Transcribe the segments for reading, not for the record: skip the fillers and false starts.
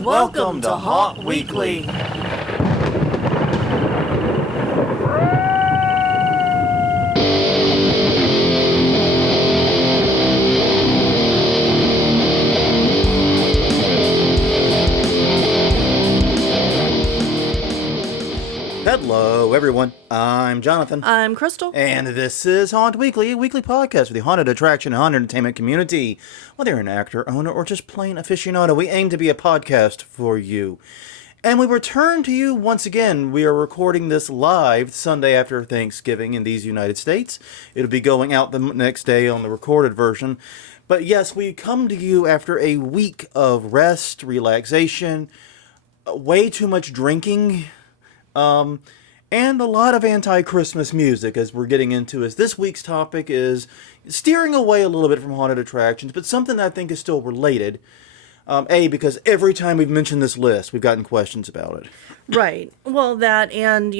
Welcome to Haunt Weekly. Hello, everyone. I'm Jonathan. I'm Crystal. And this is Haunt Weekly, a weekly podcast for the haunted attraction and haunted entertainment community. Whether you're an actor, owner, or just plain aficionado, we aim to be a podcast for you. And we return to you once again. We are recording this live Sunday after Thanksgiving in these United States. It'll be going out the next day on the recorded version. But yes, we come to you after a week of rest, relaxation, way too much drinking, and a lot of anti-Christmas music, as we're getting into. As this week's topic is steering away a little bit from haunted attractions, but something that I think is still related. Because every time we've mentioned this list, we've gotten questions about it. Right. Well, that and,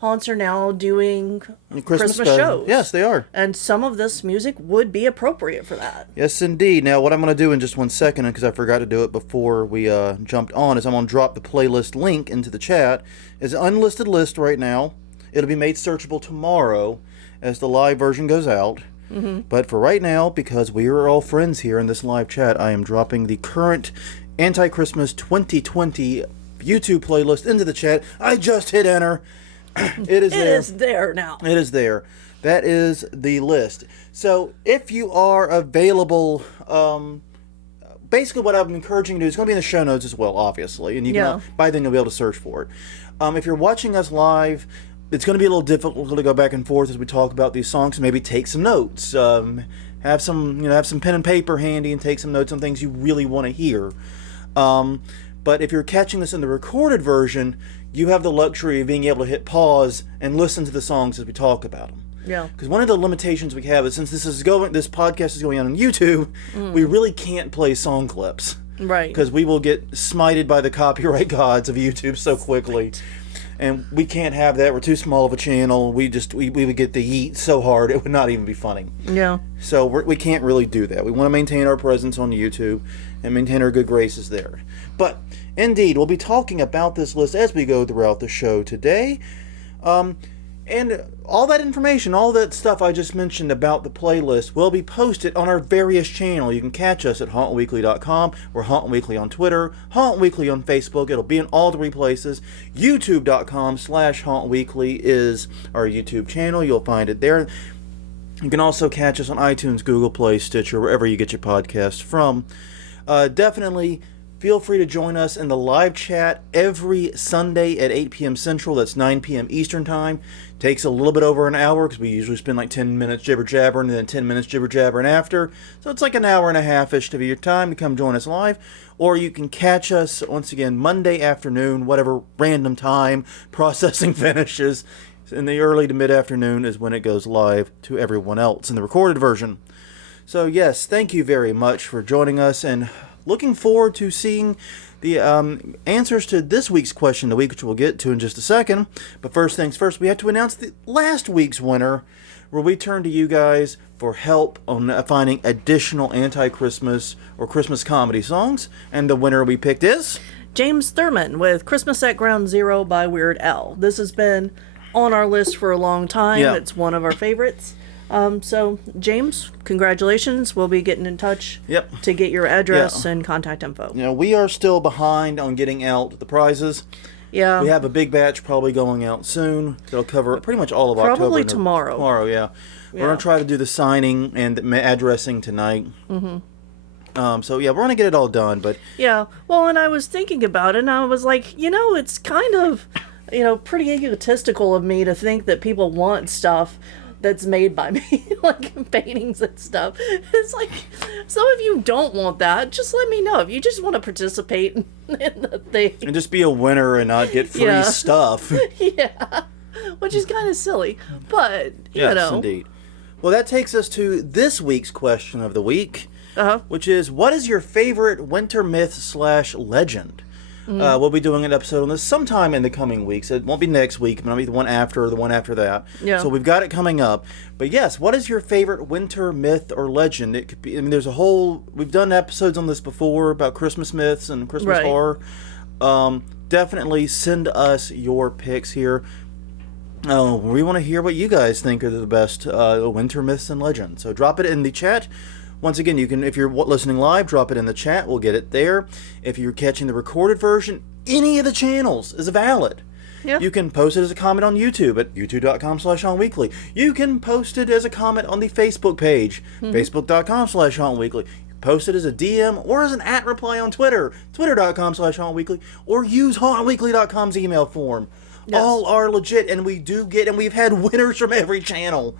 haunts are now doing Christmas shows. Yes, they are. And some of this music would be appropriate for that. Yes, indeed. Now, what I'm going to do in just 1 second, because I forgot to do it before we jumped on, is I'm going to drop the playlist link into the chat. It's an unlisted list right now. It'll be made searchable tomorrow as the live version goes out. Mm-hmm. But for right now, because we are all friends here in this live chat, I am dropping the current Anti-Christmas 2020 YouTube playlist into the chat. I just hit enter. It is there. It is there now. It is there. That is the list. So if you are available, basically what I'm encouraging you to do is going to be in the show notes as well, obviously. And you can, by then you'll be able to search for it. If you're watching us live, it's going to be a little difficult to go back and forth as we talk about these songs. Maybe take some notes. Have some pen and paper handy and take some notes on things you really want to hear. But if you're catching this in the recorded version, you have the luxury of being able to hit pause and listen to the songs as we talk about them. Yeah. Because one of the limitations we have is since this podcast is going on YouTube, we really can't play song clips. Right. Because we will get smited by the copyright gods of YouTube so quickly. And we can't have that. We're too small of a channel. We would get the yeet so hard it would not even be funny. Yeah. So we can't really do that. We want to maintain our presence on YouTube and maintain our good graces there. But indeed, we'll be talking about this list as we go throughout the show today. And all that information, all that stuff I just mentioned about the playlist will be posted on our various channels. You can catch us at hauntweekly.com. We're Haunt Weekly on Twitter, Haunt Weekly on Facebook. It'll be in all three places. YouTube.com/hauntweekly is our YouTube channel. You'll find it there. You can also catch us on iTunes, Google Play, Stitcher, wherever you get your podcasts from. Definitely feel free to join us in the live chat every Sunday at 8 p.m. Central. That's 9 p.m. Eastern Time. Takes a little bit over an hour because we usually spend like 10 minutes jibber-jabbering and then 10 minutes jibber-jabbering after. So it's like an hour and a half-ish to be your time to come join us live. Or you can catch us, once again, Monday afternoon, whatever random time processing finishes. In the early to mid-afternoon is when it goes live to everyone else in the recorded version. So yes, thank you very much for joining us, and looking forward to seeing the answers to this week's question of the week, which we'll get to in just a second. But first things first, we have to announce the last week's winner, where we turn to you guys for help on finding additional anti-Christmas or Christmas comedy songs. And the winner we picked is James Thurman with Christmas at Ground Zero by Weird Al. This has been on our list for a long time. Yeah. It's one of our favorites. So, James, congratulations. We'll be getting in touch to get your address and contact info. We are still behind on getting out the prizes. Yeah. We have a big batch probably going out soon. It'll cover pretty much all of October. Probably tomorrow. Tomorrow, yeah. We're going to try to do the signing and the addressing tonight. Mm-hmm. So, we're going to get it all done. But yeah. Well, and I was thinking about it, and I was like, it's kind of, pretty egotistical of me to think that people want stuff that's made by me, like paintings and stuff. It's like, some of you don't want that. Just let me know if you just want to participate in the thing. And just be a winner and not get free stuff. Yeah, which is kind of silly, but yes, indeed. Well, that takes us to this week's question of the week, which is, what is your favorite winter myth / legend? We'll be doing an episode on this sometime in the coming weeks. It won't be next week, but it'll be the one after or the one after that. Yeah. So we've got it coming up. But yes, what is your favorite winter myth or legend? It could be. I mean, there's a whole. We've done episodes on this before about Christmas myths and Christmas horror. Definitely send us your picks here. We want to hear what you guys think are the best winter myths and legends. So drop it in the chat. Once again, you can, if you're listening live, drop it in the chat. We'll get it there. If you're catching the recorded version, any of the channels is valid. Yeah. You can post it as a comment on YouTube at youtube.com/HauntWeekly. You can post it as a comment on the Facebook page, facebook.com/HauntWeekly. Post it as a DM or as an @ reply on Twitter, twitter.com/HauntWeekly, or use HauntWeekly.com's email form. Yes. All are legit, and we've had winners from every channel.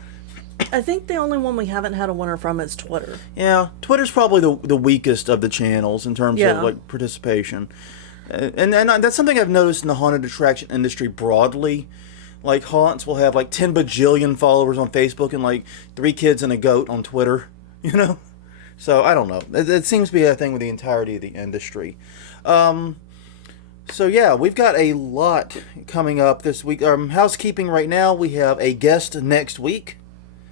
I think the only one we haven't had a winner from is Twitter. Yeah, Twitter's probably the weakest of the channels in terms of like participation. And that's something I've noticed in the haunted attraction industry broadly. Like, haunts will have like 10 bajillion followers on Facebook and like 3 kids and a goat on Twitter, you know? So, I don't know. It seems to be a thing with the entirety of the industry. So, yeah, we've got a lot coming up this week. Housekeeping right now, we have a guest next week.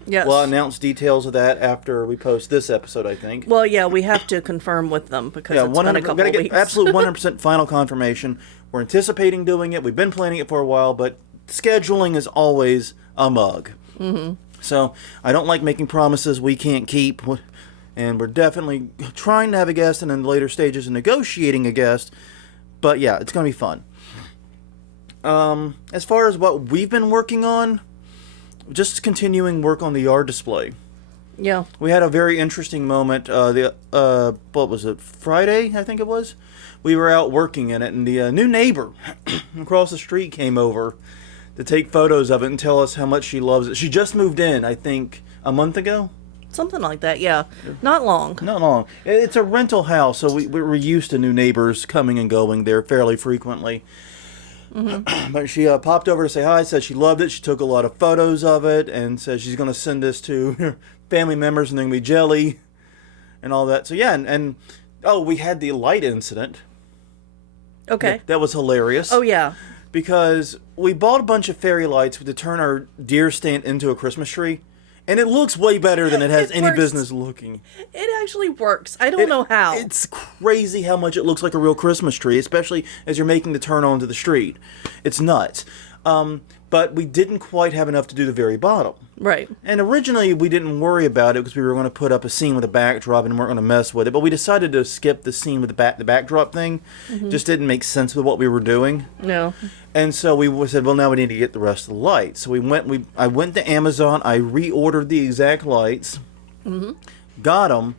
Yes. We'll announce details of that after we post this episode, I think. Well, yeah, we have to confirm with them because it's been a couple of weeks. Absolute 100% final confirmation. We're anticipating doing it. We've been planning it for a while, but scheduling is always a mug. Mm-hmm. So I don't like making promises we can't keep, and we're definitely trying to have a guest and in the later stages of negotiating a guest. But yeah, it's going to be fun. As far as what we've been working on, just continuing work on the yard display. Yeah. We had a very interesting moment. What was it? Friday, I think it was. We were out working in it, and the new neighbor across the street came over to take photos of it and tell us how much she loves it. She just moved in, I think, a month ago. Something like that, yeah. Not long. Not long. It's a rental house, so we're used to new neighbors coming and going there fairly frequently. Mm-hmm. But she popped over to say hi, said she loved it. She took a lot of photos of it and said she's going to send this to her family members and they're going to be jelly and all that. So yeah, and we had the light incident. Okay. That was hilarious. Oh, yeah. Because we bought a bunch of fairy lights to turn our deer stand into a Christmas tree. And it looks way better than it has any business looking. It actually works. I don't know how. It's crazy how much it looks like a real Christmas tree, especially as you're making the turn onto the street. It's nuts. But we didn't quite have enough to do the very bottom. Right. And originally we didn't worry about it because we were going to put up a scene with a backdrop and weren't going to mess with it. But we decided to skip the scene with the backdrop thing. Mm-hmm. Just didn't make sense with what we were doing. No. And so we said, well, now we need to get the rest of the lights. So I went to Amazon. I reordered the exact lights. Mm-hmm. Got them.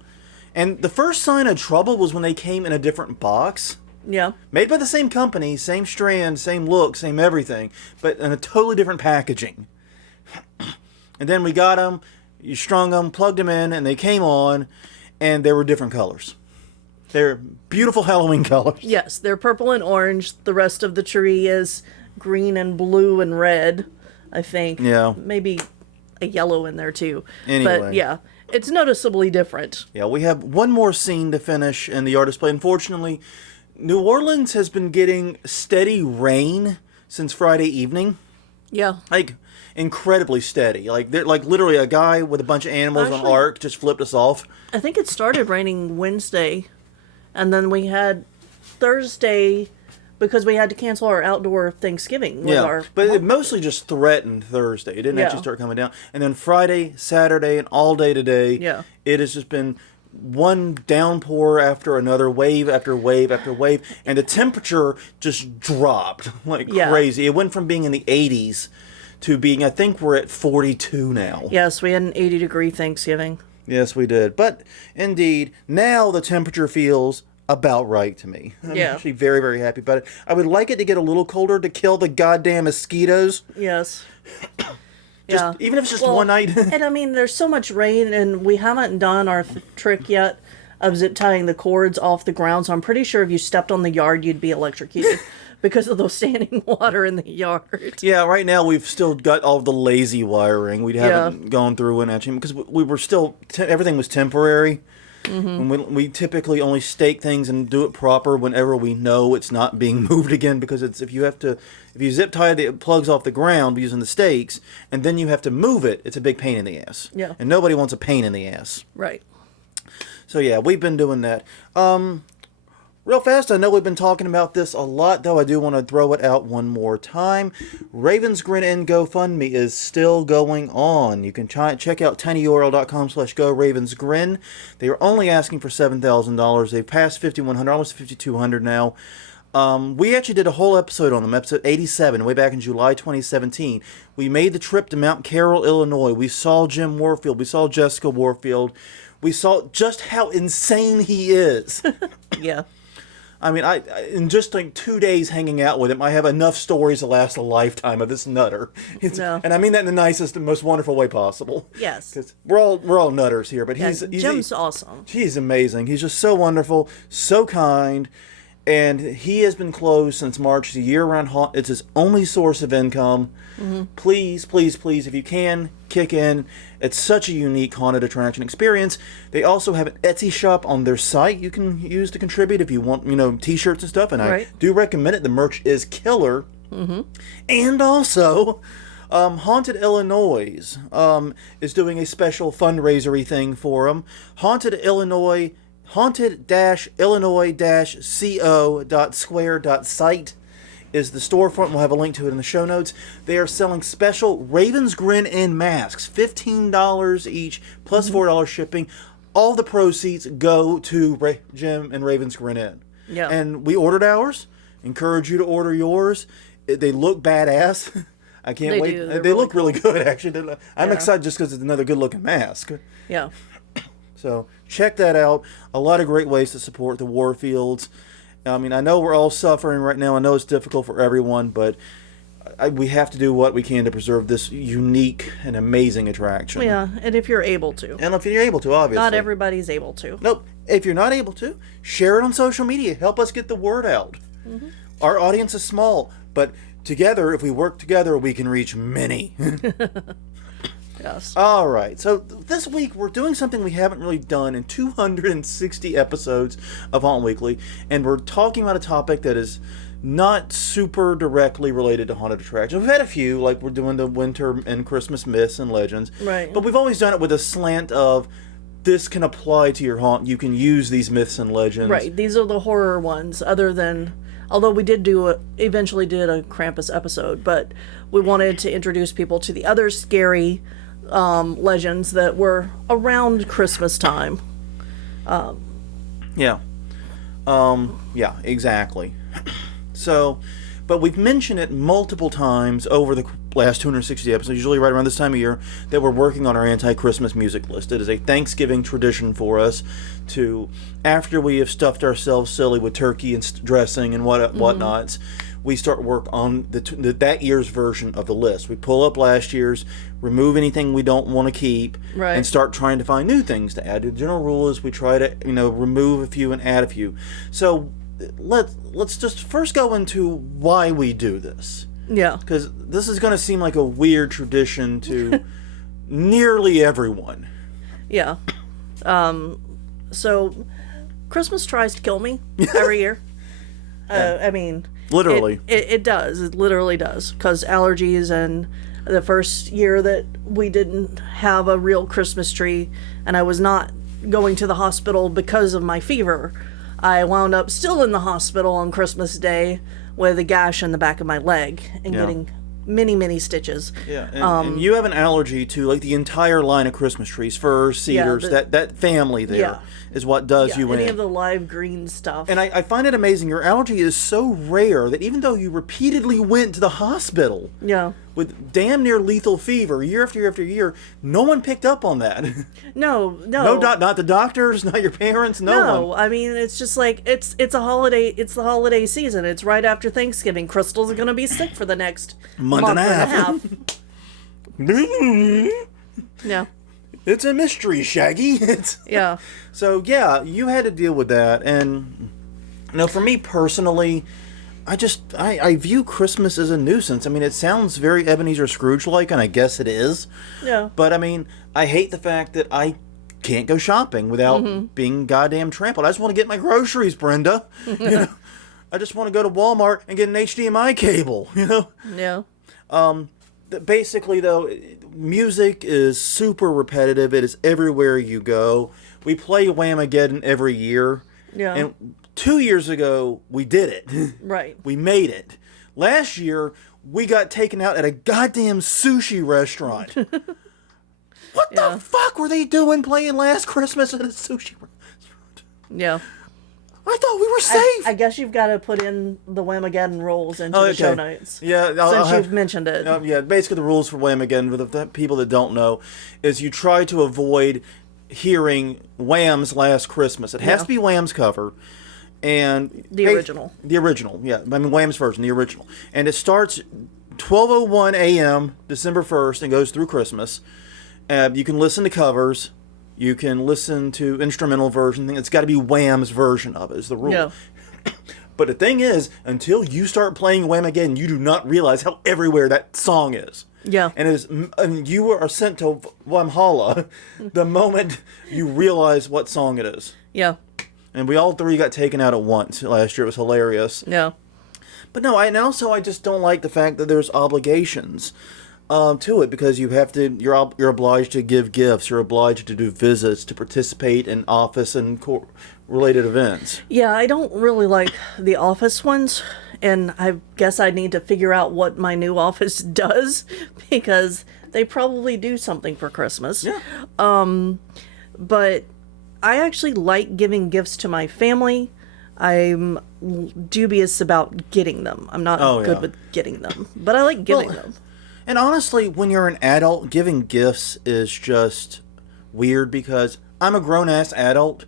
And the first sign of trouble was when they came in a different box. Yeah. Made by the same company, same strand, same look, same everything, but in a totally different packaging. And then we got them, you strung them, plugged them in, and they came on, and they were different colors. They're beautiful Halloween colors. Yes, they're purple and orange. The rest of the tree is green and blue and red, I think. Yeah. Maybe a yellow in there, too. Anyway. But, yeah, it's noticeably different. Yeah, we have one more scene to finish in the art display. Unfortunately, New Orleans has been getting steady rain since Friday evening. Yeah. Like, incredibly steady. Like, literally a guy with a bunch of animals on Ark just flipped us off. I think it started raining Wednesday, and then we had Thursday because we had to cancel our outdoor Thanksgiving. But it mostly just threatened Thursday. It didn't actually start coming down. And then Friday, Saturday, and all day today, it has just been one downpour after another, wave after wave after wave, and the temperature just dropped like crazy. It went from being in the 80s to being, I think we're at 42 now. Yes, we had an 80-degree Thanksgiving. Yes, we did. But indeed, now the temperature feels about right to me. I'm actually very, very happy about it. I would like it to get a little colder to kill the goddamn mosquitoes. Yes. Even if it's just one night. And I mean, there's so much rain, and we haven't done our trick yet of zip tying the cords off the ground, so I'm pretty sure if you stepped on the yard, you'd be electrocuted because of the standing water in the yard. Yeah, right now we've still got all the lazy wiring. We haven't gone through and actually, because we were still, everything was temporary. And we typically only stake things and do it proper whenever we know it's not being moved again, because it's if you zip tie it plugs off the ground using the stakes, and then you have to move it, it's a big pain in the ass. Yeah. And nobody wants a pain in the ass. Right. So yeah, we've been doing that. Real fast, I know we've been talking about this a lot, though I do want to throw it out one more time. Raven's Grin and GoFundMe is still going on. You can check out tinyurl.com/GoRavensGrin. They are only asking for $7,000. They've passed 5,100, almost 5,200 now. We actually did a whole episode on them, episode 87, way back in July 2017. We made the trip to Mount Carroll, Illinois. We saw Jim Warfield. We saw Jessica Warfield. We saw just how insane he is. Yeah. I mean, in just like 2 days hanging out with him, I have enough stories to last a lifetime of this nutter. No. And I mean that in the nicest and most wonderful way possible. Yes. Because we're all nutters here, but Jim's awesome. He's amazing. He's just so wonderful, so kind, and he has been closed since March. It's a year-round haunt. It's his only source of income. Mm-hmm. Please, please, please, if you can, kick in. It's such a unique haunted attraction experience. They also have an Etsy shop on their site you can use to contribute if you want, t-shirts and stuff. And right. I do recommend it. The merch is killer. Mm-hmm. And also, Haunted Illinois is doing a special fundraisery thing for them. Haunted-Illinois-co.square.site is the storefront. We'll have a link to it in the show notes. They are selling special Raven's Grin In masks, $15 each, plus $4 shipping. All the proceeds go to Jim and Raven's Grin In. Yeah. And we ordered ours. Encourage you to order yours. They look badass. I can't wait. They look really good, actually. I'm excited just because it's another good-looking mask. Yeah. So check that out. A lot of great ways to support the Warfields. I mean, I know we're all suffering right now. I know it's difficult for everyone, but we have to do what we can to preserve this unique and amazing attraction. Yeah, and if you're able to. And if you're able to, obviously. Not everybody's able to. Nope. If you're not able to, share it on social media. Help us get the word out. Mm-hmm. Our audience is small, but together, if we work together, we can reach many. Yes. All right. So this week we're doing something we haven't really done in 260 episodes of Haunt Weekly, and we're talking about a topic that is not super directly related to haunted attractions. We've had a few, like we're doing the winter and Christmas myths and legends, right? But we've always done it with a slant of this can apply to your haunt. You can use these myths and legends. Right. These are the horror ones. Although we eventually did a Krampus episode, but we wanted to introduce people to the other scary legends that were around Christmas time. Yeah, exactly. So, but we've mentioned it multiple times over the last 260 episodes, usually right around this time of year, that we're working on our anti-Christmas music list. It is a Thanksgiving tradition for us to, after we have stuffed ourselves silly with turkey and dressing and whatnots, we start work on that year's version of the list. We pull up last year's, remove anything we don't want to keep, right, and start trying to find new things to add. The general rule is we try to, remove a few and add a few. So let's just first go into why we do this. Yeah. Because this is going to seem like a weird tradition to nearly everyone. Yeah. So Christmas tries to kill me every year. I mean... Literally. It does. It literally does. Because allergies, and the first year that we didn't have a real Christmas tree and I was not going to the hospital because of my fever, I wound up still in the hospital on Christmas Day with a gash in the back of my leg and getting many, many stitches. Yeah, and you have an allergy to like the entire line of Christmas trees, firs, cedars, that family there is what does you in. Any of the live green stuff. And I find it amazing. Your allergy is so rare that even though you repeatedly went to the hospital with damn near lethal fever year after year after year, no one picked up on that. No, not the doctors, not your parents, no one. I mean, it's just like it's a holiday. It's the holiday season. It's right after Thanksgiving. Crystal's going to be sick for the next month and a half. Yeah. It's a mystery, Shaggy. Yeah. So, you had to deal with that. And, for me personally, I view Christmas as a nuisance. I mean, it sounds very Ebenezer Scrooge-like, and I guess it is. Yeah. But, I mean, I hate the fact that I can't go shopping without being goddamn trampled. I just want to get my groceries, Brenda. You know, I just want to go to Walmart and get an HDMI cable. You know. Yeah. Basically, though, music is super repetitive. It is everywhere you go. We play Whamageddon every year. Yeah. And 2 years ago, we did it. Right. We made it. Last year, we got taken out at a goddamn sushi restaurant. What the fuck were they doing playing Last Christmas at a sushi restaurant? Yeah. I thought we were safe. I guess you've got to put in the Whamageddon rules into the show notes. Yeah, since you've mentioned it. Yeah, basically the rules for Whamageddon, for the people that don't know, is you try to avoid hearing Wham's Last Christmas. It has to be Wham's cover. And the original. The original, yeah. I mean, Wham's version, the original. And it starts 12:01 a.m., December 1st, and goes through Christmas. You can listen to covers. You can listen to instrumental version. It's got to be Wham's version of it, is the rule. Yeah. But the thing is, until you start playing Whamageddon, you do not realize how everywhere that song is. Yeah. And you are sent to Valhalla the moment you realize what song it is. Yeah. And we all three got taken out at once last year. It was hilarious. Yeah. But no, I just don't like the fact that there's obligations to it, because you're obliged to give gifts, you're obliged to do visits, to participate in office and related events. Yeah, I don't really like the office ones, and I guess I need to figure out what my new office does, because they probably do something for Christmas. Yeah. But I actually like giving gifts to my family. I'm dubious about getting them. I'm not good with getting them, but I like giving them. And honestly, when you're an adult, giving gifts is just weird, because I'm a grown-ass adult.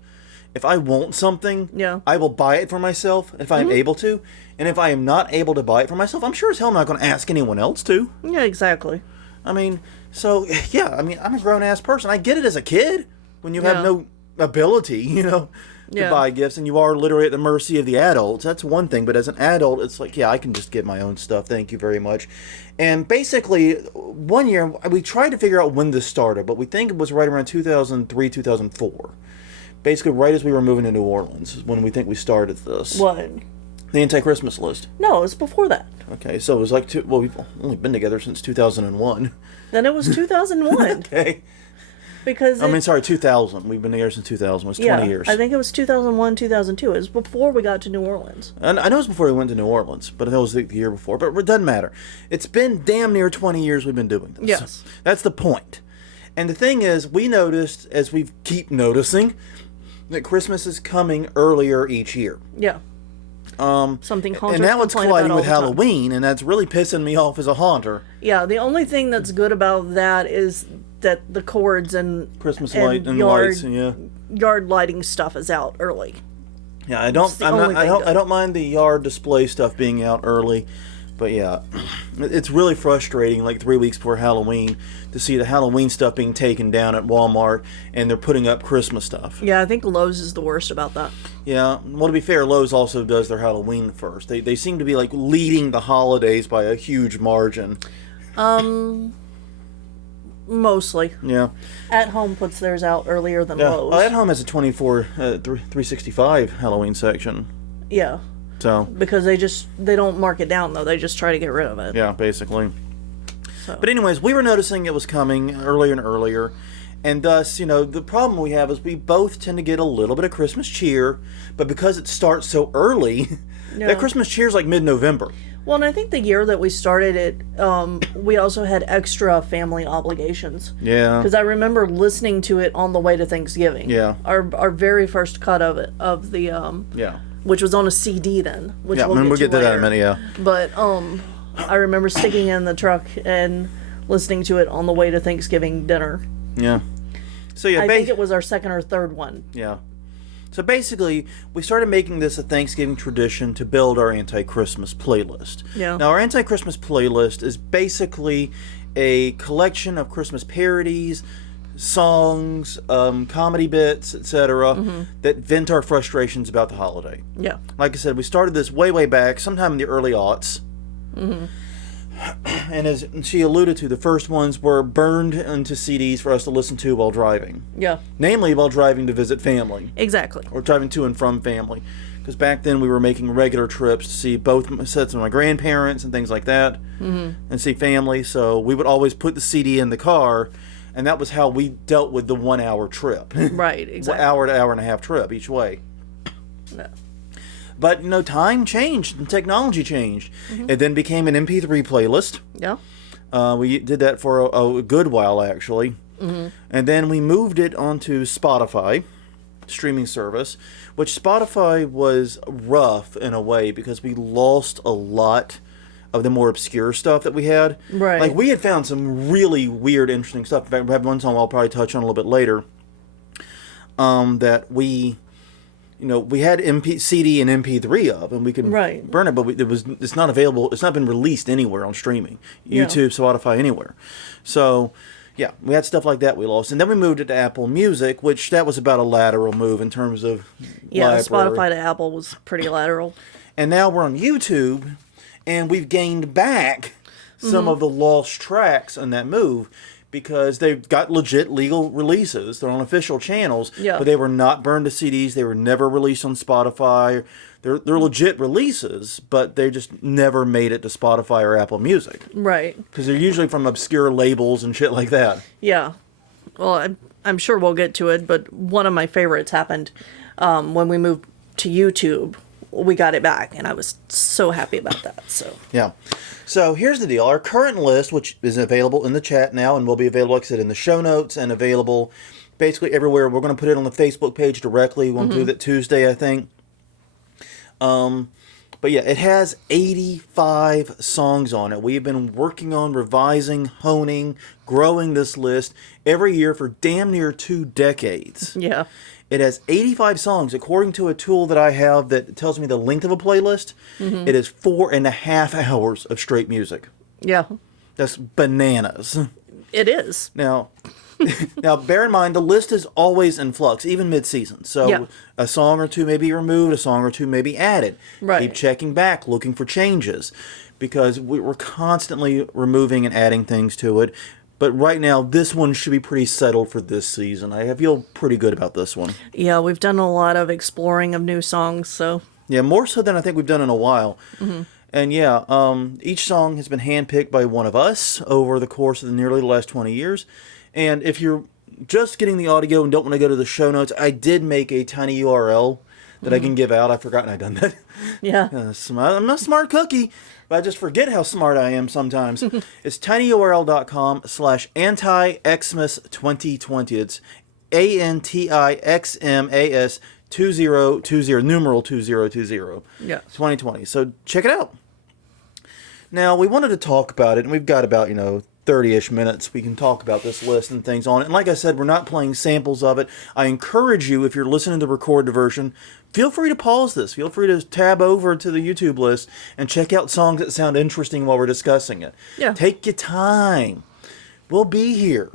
If I want something, I will buy it for myself if I'm able to. And if I am not able to buy it for myself, I'm sure as hell not going to ask anyone else to. Yeah, exactly. I mean, so, yeah, I mean, I'm a grown-ass person. I get it as a kid, when you have no ability, to buy gifts, and you are literally at the mercy of the adults. That's one thing, but as an adult, it's like, I can just get my own stuff. Thank you very much. And basically, one year, we tried to figure out when this started, but we think it was right around 2003, 2004. Basically, right as we were moving to New Orleans is when we think we started this. What? The anti-Christmas list. No, it was before that. Okay, so it was like, we've only been together since 2001. Then it was 2001. Okay. Because 2000. We've been together since 2000. It was 20 years. I think it was 2001, 2002. It was before we got to New Orleans. And I know it was before we went to New Orleans, but that was the year before. But it doesn't matter. It's been damn near 20 years we've been doing this. Yes. That's the point. And the thing is, we noticed, as we keep noticing, that Christmas is coming earlier each year. Yeah. Something haunters and now it's colliding with time. Halloween, and that's really pissing me off as a haunter. Yeah, the only thing that's good about that is that the cords and Christmas light and lights, yard lighting stuff is out early. Yeah, I don't mind the yard display stuff being out early, but yeah, it's really frustrating. Like 3 weeks before Halloween, to see the Halloween stuff being taken down at Walmart, and they're putting up Christmas stuff. Yeah, I think Lowe's is the worst about that. Yeah, well, to be fair, Lowe's also does their Halloween first. They seem to be like leading the holidays by a huge margin. Mostly. Yeah. At Home puts theirs out earlier than Lowe's. Well, At Home has a 365 Halloween section. Yeah. So. Because they don't mark it down, though. They just try to get rid of it. Yeah, basically. So. But anyways, we were noticing it was coming earlier and earlier. And thus, the problem we have is we both tend to get a little bit of Christmas cheer. But because it starts so early, that Christmas cheer is like mid-November. Well, and I think the year that we started it, we also had extra family obligations. Yeah. Because I remember listening to it on the way to Thanksgiving. Yeah. Our very first cut of it, which was on a CD then. Which we'll get to that in a minute, yeah. But I remember sticking in the truck and listening to it on the way to Thanksgiving dinner. Yeah. So yeah, I think it was our second or third one. Yeah. So basically, we started making this a Thanksgiving tradition to build our anti-Christmas playlist. Yeah. Now, our anti-Christmas playlist is basically a collection of Christmas parodies, songs, comedy bits, etc., that vent our frustrations about the holiday. Yeah. Like I said, we started this way back, sometime in the early aughts. And as she alluded to, the first ones were burned into CDs for us to listen to while driving. Yeah. Namely, while driving to visit family. Exactly. Or driving to and from family. Because back then we were making regular trips to see both sets of my grandparents and things like that. Mm-hmm. And see family. So we would always put the CD in the car. And that was how we dealt with the 1 hour trip. Right, exactly. Hour to hour and a half trip each way. No. But, time changed and technology changed. Mm-hmm. It then became an MP3 playlist. Yeah. We did that for a good while, actually. Mm-hmm. And then we moved it onto Spotify, streaming service, which Spotify was rough in a way because we lost a lot of the more obscure stuff that we had. Right. Like, we had found some really weird, interesting stuff. In fact, we have one song I'll probably touch on a little bit later that we had CD and MP3 of, and we could burn it, but it's not available. It's not been released anywhere on streaming, YouTube, Spotify, anywhere. So, yeah, we had stuff like that we lost, and then we moved it to Apple Music, which that was about a lateral move in terms of library. Spotify to Apple was pretty lateral. And now we're on YouTube, and we've gained back some of the lost tracks on that move. Because they've got legit legal releases. They're on official channels, but they were not burned to CDs. They were never released on Spotify. They're legit releases, but they just never made it to Spotify or Apple Music. Right. Because they're usually from obscure labels and shit like that. Yeah. Well, I'm sure we'll get to it, but one of my favorites happened when we moved to YouTube. We got it back, and I was so happy about that. So yeah. So here's the deal. Our current list, which is available in the chat now and will be available, like I said, in the show notes and available basically everywhere. We're going to put it on the Facebook page directly. We'll do that Tuesday, I think. But yeah, it has 85 songs on it. We've been working on revising, honing, growing this list every year for damn near 2 decades. Yeah. It has 85 songs. According to a tool that I have that tells me the length of a playlist, it is 4.5 hours of straight music. Yeah. That's bananas. It is. Now, bear in mind, the list is always in flux, even mid-season. So a song or two may be removed, a song or two may be added. Right. Keep checking back, looking for changes, because we're constantly removing and adding things to it. But right now, this one should be pretty settled for this season. I feel pretty good about this one. Yeah, we've done a lot of exploring of new songs, so... Yeah, more so than I think we've done in a while. Mm-hmm. And yeah, each song has been handpicked by one of us over the course of nearly the last 20 years. And if you're just getting the audio and don't want to go to the show notes, I did make a tiny URL that I can give out. I've forgotten I'd done that. Yeah. I'm not a smart cookie, but I just forget how smart I am sometimes. It's tinyurl.com/anti-xmas2020. It's ANTIXMAS 2020, numeral 2020. Yeah. 2020. So check it out. Now, we wanted to talk about it, and we've got about, 30-ish minutes we can talk about this list and things on it. And like I said, we're not playing samples of it. I encourage you, if you're listening to the recorded version, feel free to pause this. Feel free to tab over to the YouTube list and check out songs that sound interesting while we're discussing it. Yeah. Take your time. We'll be here.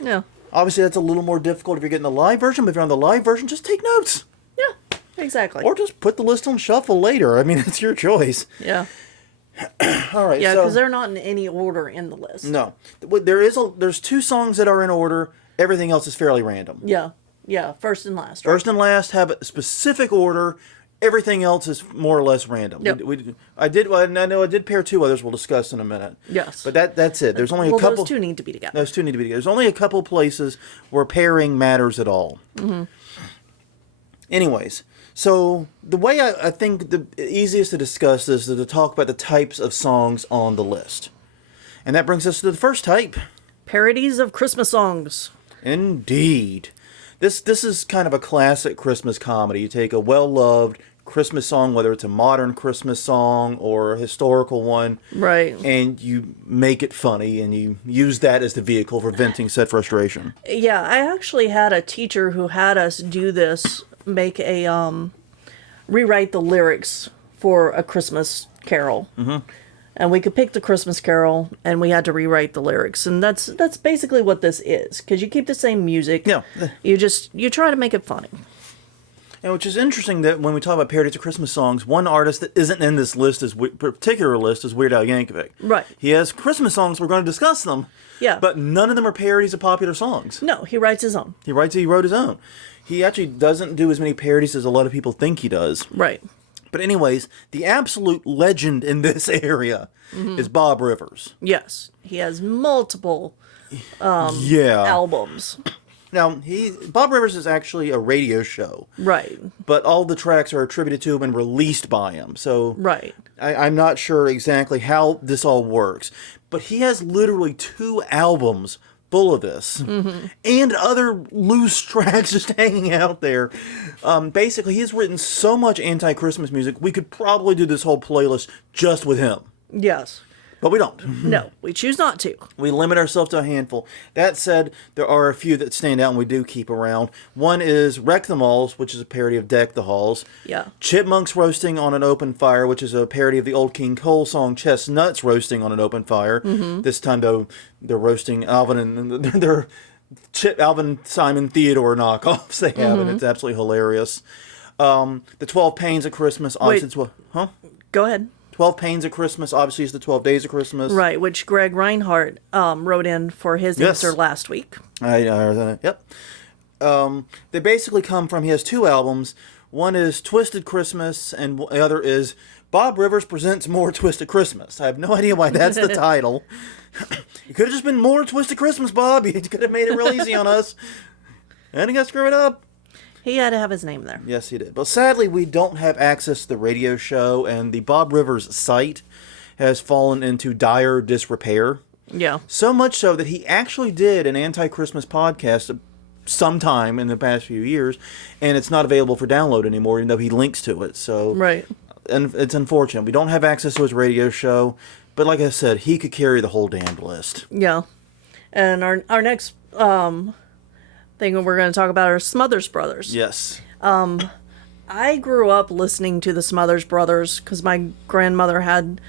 Yeah. Obviously, that's a little more difficult if you're getting the live version, but if you're on the live version, just take notes. Yeah, exactly. Or just put the list on shuffle later. I mean, it's your choice. Yeah. All right. Yeah, because they're not in any order in the list. No, there's 2 songs that are in order. Everything else is fairly random. Yeah. Yeah. First and last. Right? First and last have a specific order. Everything else is more or less random. Yep. I know I did pair 2 others. We'll discuss in a minute. Yes. But that's it. There's only a couple. Those 2 need to be together. Those 2 need to be together. There's only a couple places where pairing matters at all. Mm-hmm. Anyways. So, the way I think the easiest to discuss this is to talk about the types of songs on the list. And that brings us to the first type. Parodies of Christmas songs. Indeed. This is kind of a classic Christmas comedy. You take a well-loved Christmas song, whether it's a modern Christmas song or a historical one. Right. And you make it funny, and you use that as the vehicle for venting said frustration. Yeah, I actually had a teacher who had us do this, make a, rewrite the lyrics for a Christmas carol. Mm-hmm. And we could pick the Christmas carol, and we had to rewrite the lyrics. And that's basically what this is, because you keep the same music. Yeah. You try to make it funny. And which is interesting that when we talk about parodies of Christmas songs, one artist that isn't in this list, particular list, is Weird Al Yankovic. Right. He has Christmas songs. We're going to discuss them. Yeah. But none of them are parodies of popular songs. No, he writes his own. He wrote his own. He actually doesn't do as many parodies as a lot of people think he does. Right. But anyways, the absolute legend in this area is Bob Rivers. Yes. He has multiple albums. Now, Bob Rivers is actually a radio show. Right. But all the tracks are attributed to him and released by him. So right. I'm not sure exactly how this all works. But he has literally 2 albums full of this. And other loose tracks just hanging out there. Basically, he's written so much anti-Christmas music, we could probably do this whole playlist just with him. Yes. But we don't. No, we choose not to. We limit ourselves to a handful. That said, there are a few that stand out and we do keep around. One is Wreck the Malls, which is a parody of Deck the Halls. Yeah. Chipmunks Roasting on an Open Fire, which is a parody of the old King Cole song Chestnuts Roasting on an Open Fire. This time, though, they're roasting Alvin and they're Alvin, Simon, Theodore knockoffs they have, and it's absolutely hilarious. The 12 Pains of Christmas. Wait. Huh? Go ahead. 12 Pains of Christmas, obviously, is the 12 Days of Christmas. Right, which Greg Reinhardt wrote in for his answer last week. I heard that. Yep. They basically come from, he has 2 albums. One is Twisted Christmas, and the other is Bob Rivers Presents More Twisted Christmas. I have no idea why that's the title. It could have just been More Twisted Christmas, Bob. You could have made it real easy on us. And he got screwed up. He had to have his name there. Yes, he did. But sadly, we don't have access to the radio show, and the Bob Rivers site has fallen into dire disrepair. Yeah. So much so that he actually did an anti-Christmas podcast sometime in the past few years, and it's not available for download anymore, even though he links to it. So, right. And it's unfortunate. We don't have access to his radio show, but like I said, he could carry the whole damned list. Yeah. And our next thing we're going to talk about are Smothers Brothers. Yes. I grew up listening to the Smothers Brothers because my grandmother had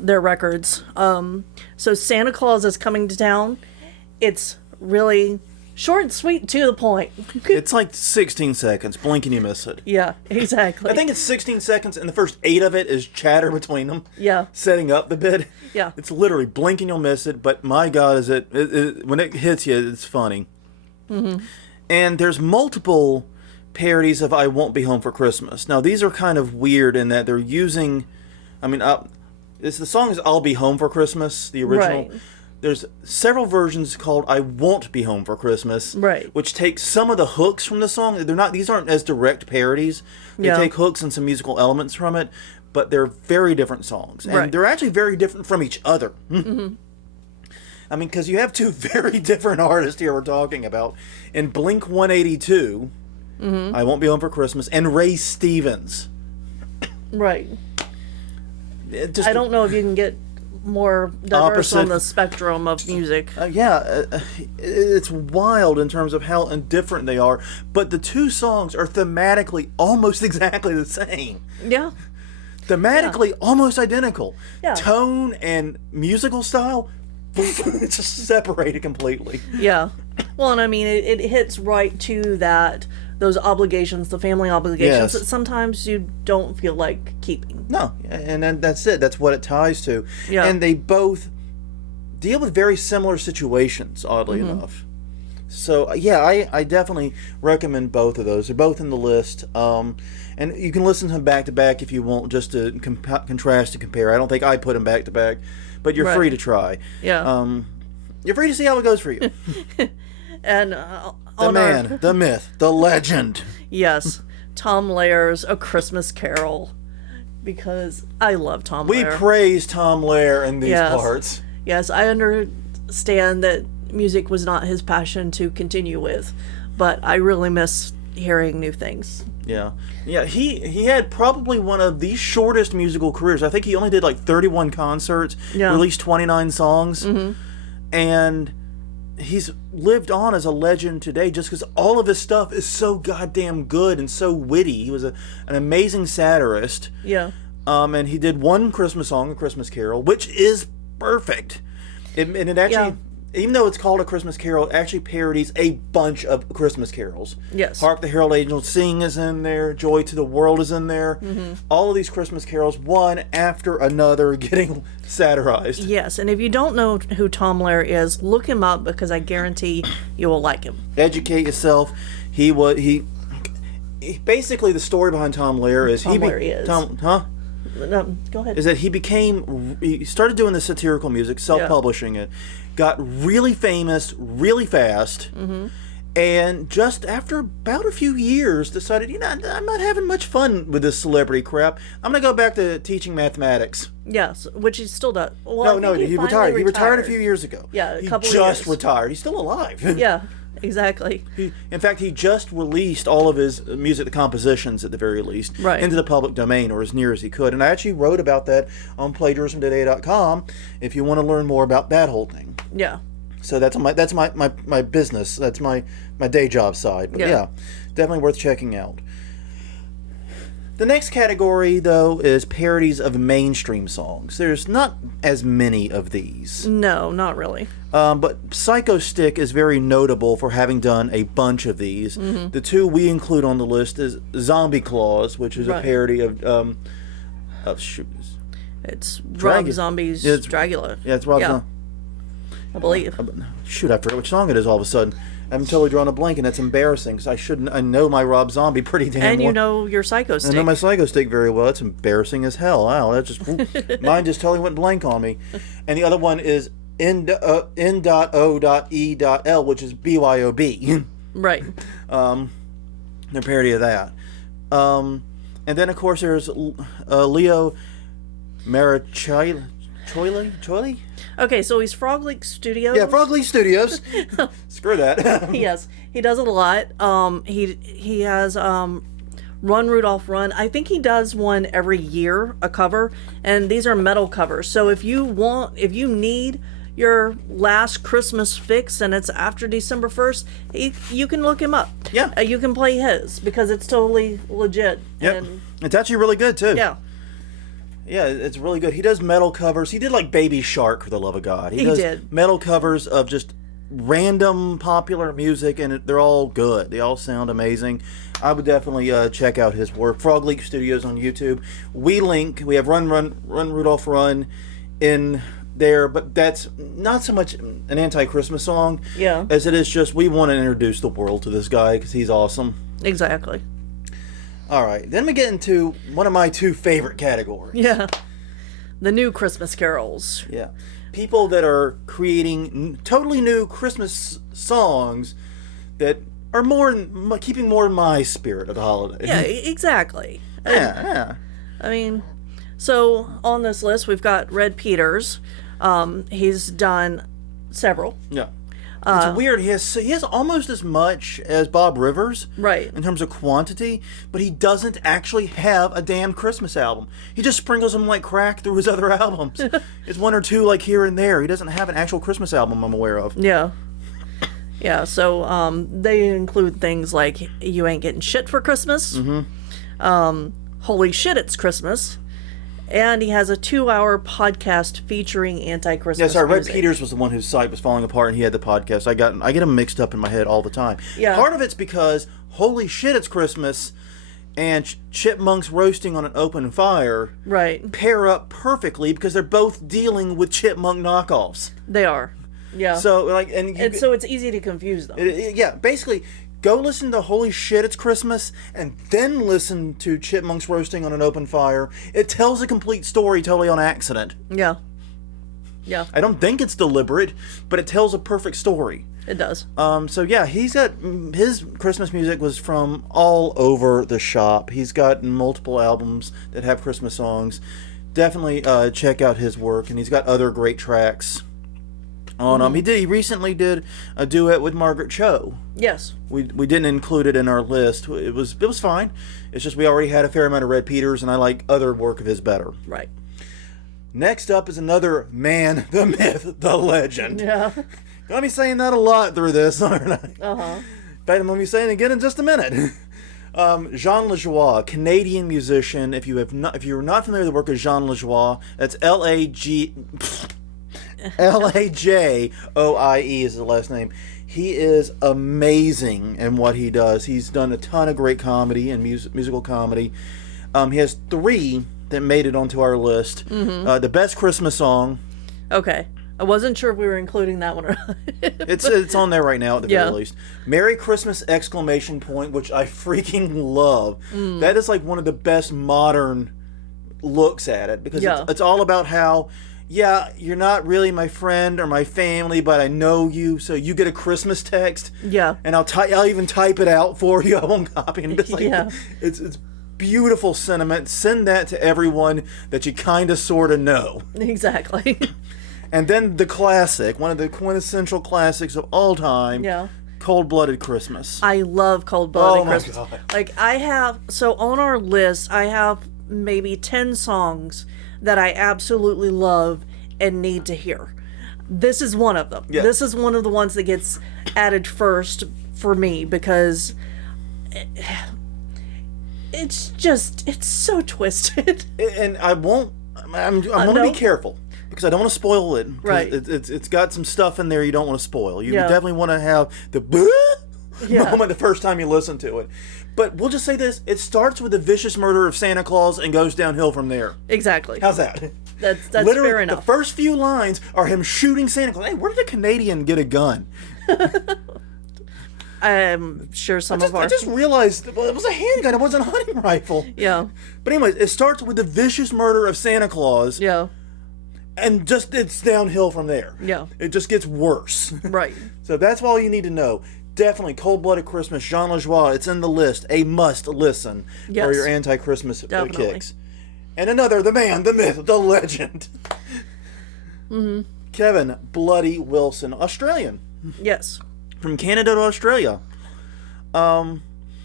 their records. So Santa Claus is Coming to Town. It's really short and sweet, to the point. It's like 16 seconds. Blink and you miss it. Yeah, exactly. I think it's 16 seconds, and the first 8 of it is chatter between them. Yeah. Setting up the bit. Yeah. It's literally blink and you'll miss it, but my God, is it when it hits you, it's funny. And there's multiple parodies of I Won't Be Home for Christmas. Now, these are kind of weird in that they're using, the song is I'll Be Home for Christmas, the original. Right. There's several versions called I Won't Be Home for Christmas, right, which take some of the hooks from the song. These aren't as direct parodies. They take hooks and some musical elements from it, but they're very different songs. And they're actually very different from each other. Because you have 2 very different artists here we're talking about. In Blink 182, I Won't Be Home for Christmas, and Ray Stevens. Right. I don't know if you can get more diverse on the spectrum of music. It's wild in terms of how indifferent they are, but the 2 songs are thematically almost exactly the same. Yeah. Thematically almost identical. Yeah. Tone and musical style, it's just separated completely. Yeah. Well, and it hits right to those obligations, the family obligations that sometimes you don't feel like keeping. No, and then that's it. That's what it ties to. Yeah. And they both deal with very similar situations, oddly enough. So, I definitely recommend both of those. They're both in the list. And you can listen to them back to back if you want, just to contrast and compare. I don't think I put them back to back, but you're free to try. Yeah. You're free to see how it goes for you. And the man, the myth, the legend. Yes, Tom Lair's A Christmas Carol, because I love Tom Lair. We praise Tom Lair in these parts. Yes, I understand that music was not his passion to continue with, but I really miss hearing new things. Yeah. He had probably one of the shortest musical careers. I think he only did like 31 concerts, released 29 songs, and he's lived on as a legend today just because all of his stuff is so goddamn good and so witty. He was an amazing satirist. Yeah. And he did one Christmas song, A Christmas Carol, which is perfect. It actually even though it's called A Christmas Carol, it actually parodies a bunch of Christmas carols. Yes. Hark the Herald Angels Sing is in there. Joy to the World is in there. Mm-hmm. All of these Christmas carols, one after another, getting satirized. Yes, and if you don't know who Tom Lehrer is, look him up because I guarantee you will like him. Educate yourself. He basically, the story behind Tom Lehrer is Go ahead. Is that he started doing the satirical music, self-publishing it, got really famous really fast, and just after about a few years decided, I'm not having much fun with this celebrity crap. I'm going to go back to teaching mathematics. Yes, which he still does. Well, No, he retired. He retired a few years ago. Yeah, a couple of years. He just retired. He's still alive. Yeah, exactly. In fact, he just released all of his music, the compositions at the very least, into the public domain, or as near as he could. And I actually wrote about that on plagiarismtoday.com if you want to learn more about that whole thing. Yeah. So that's my business. That's my day job side. But yeah, definitely worth checking out. The next category, though, is parodies of mainstream songs. There's not as many of these. No, not really. But Psycho Stick is very notable for having done a bunch of these. Mm-hmm. The two we include on the list is Zombie Claus, which is a parody of it's Rob Zombie's Dragula. Yeah, it's Rob Zombie. I believe. Shoot, I forgot which song it is all of a sudden. I'm totally drawing a blank, and that's embarrassing, because I know my Rob Zombie pretty damn well. And you know your Psycho Stick. I know my Psycho Stick very well. It's embarrassing as hell. Wow, that just mine just totally went blank on me. And the other one is N.O.E.L, which is BYOB. Right. They're parody of that. And then, of course, there's Leo Marichile. Choile? Okay, so he's Frog Leap Studios. Yeah, Frog Leap Studios. Screw that. Yes, he does it a lot. He has Run Rudolph Run. I think he does one every year, a cover, and these are metal covers. So if you need your last Christmas fix and it's after December 1st, you can look him up. Yeah. You can play his because it's totally legit. Yep. And it's actually really good too. yeah. Yeah, it's really good. He does metal covers. He did like Baby Shark, for the love of God. He does did. Metal covers of just random popular music, and they're all good. They all sound amazing. I would definitely check out his work. Frog Leap Studios on YouTube. We have Run Rudolph Run in there, but that's not so much an anti-Christmas song as it is just we want to introduce the world to this guy because he's awesome. Exactly. All right, then we get into one of my two favorite categories. Yeah. The new Christmas carols. Yeah. People that are creating totally new Christmas songs that are keeping more in my spirit of the holiday. Yeah, exactly. Yeah. I mean, so on this list we've got Red Peters. He's done several. Yeah. It's weird. He has almost as much as Bob Rivers, right, in terms of quantity, but he doesn't actually have a damn Christmas album. He just sprinkles them like crack through his other albums. It's one or two like here and there. He doesn't have an actual Christmas album I'm aware of. Yeah. Yeah, so they include things like You Ain't Getting Shit for Christmas, Holy Shit, It's Christmas, and he has a 2-hour podcast featuring anti-Christmas Yeah, sorry, Red music. Peters was the one whose site was falling apart, and he had the podcast. I get them mixed up in my head all the time. Yeah. Part of it's because Holy Shit, It's Christmas and Chipmunks Roasting on an Open Fire pair up perfectly because they're both dealing with chipmunk knockoffs. They are. Yeah. So so it's easy to confuse them. Yeah, basically, go listen to Holy Shit, It's Christmas, and then listen to Chipmunks Roasting on an Open Fire. It tells a complete story totally on accident. Yeah. Yeah. I don't think it's deliberate, but it tells a perfect story. It does. So yeah, he's got his Christmas music was from all over the shop. He's got multiple albums that have Christmas songs. Definitely check out his work, and he's got other great tracks on He recently did a duet with Margaret Cho. Yes. We didn't include it in our list. It was fine. It's just we already had a fair amount of Red Peters, and I like other work of his better. Right. Next up is another man, the myth, the legend. Yeah. Gonna be saying that a lot through this, aren't I? Uh-huh. But I'm gonna be saying it again in just a minute. Jean Lajoie, Canadian musician. If you're not familiar with the work of Jean Lajoie, that's Lajoie is the last name. He is amazing in what he does. He's done a ton of great comedy and musical comedy. He has 3 that made it onto our list. The Best Christmas Song. Okay. I wasn't sure if we were including that one or not. It's on there right now at the very least. Merry Christmas! ! Which I freaking love. That is like one of the best modern looks at it, because it's all about how, you're not really my friend or my family, but I know you, so you get a Christmas text. Yeah. And I'll even type it out for you. I won't copy it. It's like, it's beautiful sentiment. Send that to everyone that you kind of sort of know. Exactly. And then the classic, one of the quintessential classics of all time. Yeah. Cold-Blooded Christmas. I love Cold-Blooded Christmas. God. Like, on our list, I have maybe 10 songs that I absolutely love and need to hear. This is one of them. Yeah. This is one of the ones that gets added first for me, because it's so twisted. And I'm going to be careful, because I don't want to spoil it. Right. It's got some stuff in there you don't want to spoil. You Yeah. definitely want to have the moment the first time you listen to it. But we'll just say this. It starts with the vicious murder of Santa Claus and goes downhill from there. Exactly. How's that? That's Literally, fair enough. the first few lines are him shooting Santa Claus. Hey, where did a Canadian get a gun? I'm sure I just realized it was a handgun. It wasn't a hunting rifle. Yeah. But anyways, it starts with the vicious murder of Santa Claus. Yeah. And it's downhill from there. Yeah. It just gets worse. Right. So that's all you need to know. Definitely Cold-Blooded Christmas, Jean Lajoie. It's in the list. A must listen for your anti-Christmas kicks. And another, the man, the myth, the legend. Kevin Bloody Wilson, Australian. Yes. From Canada to Australia.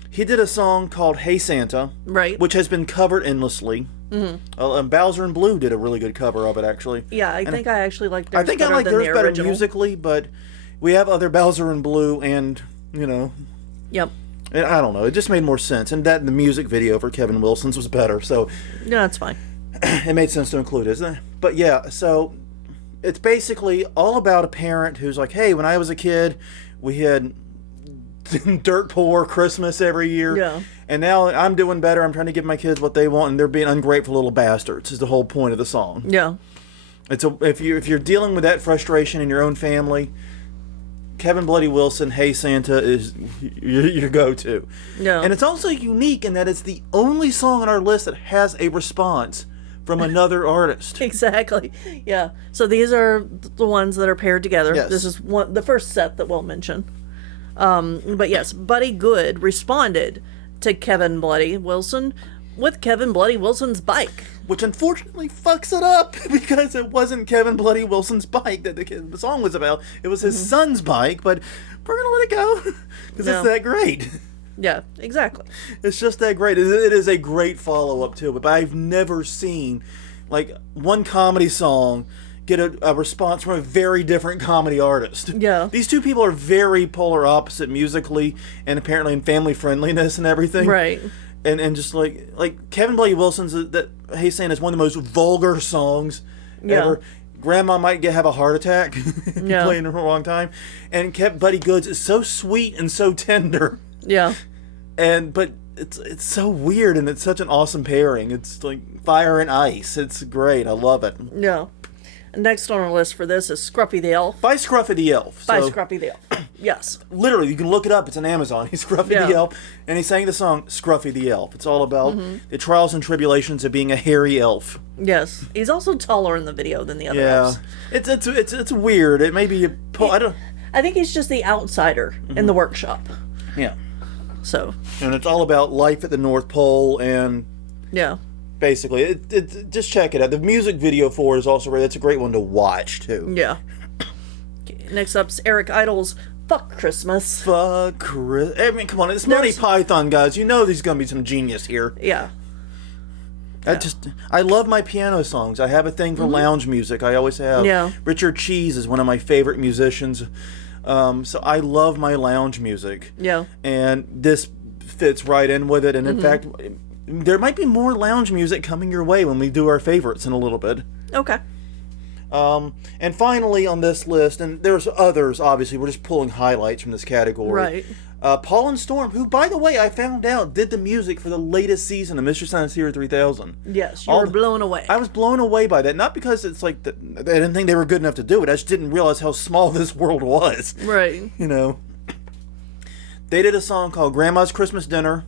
He did a song called Hey Santa. Right. Which has been covered endlessly. Bowser and Blue did a really good cover of it, actually. Yeah, I think I actually like theirs better I like than theirs the better original. musically, but we have other Bowser and Blue, and, Yep. and I don't know, it just made more sense. And the music video for Kevin Wilson's was better, so No, that's fine. it made sense to include it, isn't it? But yeah, so it's basically all about a parent who's like, hey, when I was a kid, we had dirt poor Christmas every year. Yeah. And now I'm doing better. I'm trying to give my kids what they want, and they're being ungrateful little bastards. Is the whole point of the song. Yeah. If you're dealing with that frustration in your own family, Kevin Bloody Wilson, Hey Santa is your go-to. Yeah. And it's also unique in that it's the only song on our list that has a response from another artist. Exactly. Yeah. So these are the ones that are paired together. Yes. This is the first set that we'll mention. But yes, Buddy Good responded to Kevin Bloody Wilson with Kevin Bloody Wilson's bike. Which unfortunately fucks it up, because it wasn't Kevin Bloody Wilson's bike that the song was about. It was his son's bike, but we're going to let it go because it's that great. Yeah, exactly. It's just that great. It is a great follow-up to it, but I've never seen like one comedy song get a response from a very different comedy artist. Yeah. These two people are very polar opposite musically and apparently in family friendliness and everything. Right. And just like Kevin Bloody Wilson's that Hey Santa is one of the most vulgar songs ever. Grandma might have a heart attack playing it for a long time. And Buddy Goods is so sweet and so tender. Yeah. But it's so weird, and it's such an awesome pairing. It's like fire and ice. It's great. I love it. Yeah. Next on our list for this is Scruffy the Elf. By Scruffy the Elf. By Scruffy the Elf. Yes. Literally, you can look it up. It's on Amazon. He's Scruffy the Elf, and he sang the song Scruffy the Elf. It's all about the trials and tribulations of being a hairy elf. Yes. He's also taller in the video than the other elves. It's weird. It may be I think he's just the outsider in the workshop. Yeah. So. And it's all about life at the North Pole, and basically, it just check it out. The music video for it is also great. It's a great one to watch too. Yeah. Okay, next up's Eric Idle's Fuck Christmas. Fuck Christmas. I mean, come on, it's Monty Python, guys. You know there's gonna be some genius here. Yeah. I love my piano songs. I have a thing for lounge music. I always have. Yeah. Richard Cheese is one of my favorite musicians. So I love my lounge music. Yeah. And this fits right in with it. And in fact, there might be more lounge music coming your way when we do our favorites in a little bit. Okay. And finally on this list, and there's others, obviously, we're just pulling highlights from this category. Right. Paul and Storm, who, by the way, I found out did the music for the latest season of Mystery Science Theater 3000. Yes, you were blown away. I was blown away by that. Not because it's like, I didn't think they were good enough to do it. I just didn't realize how small this world was. Right. You know. They did a song called Grandma's Christmas Dinner.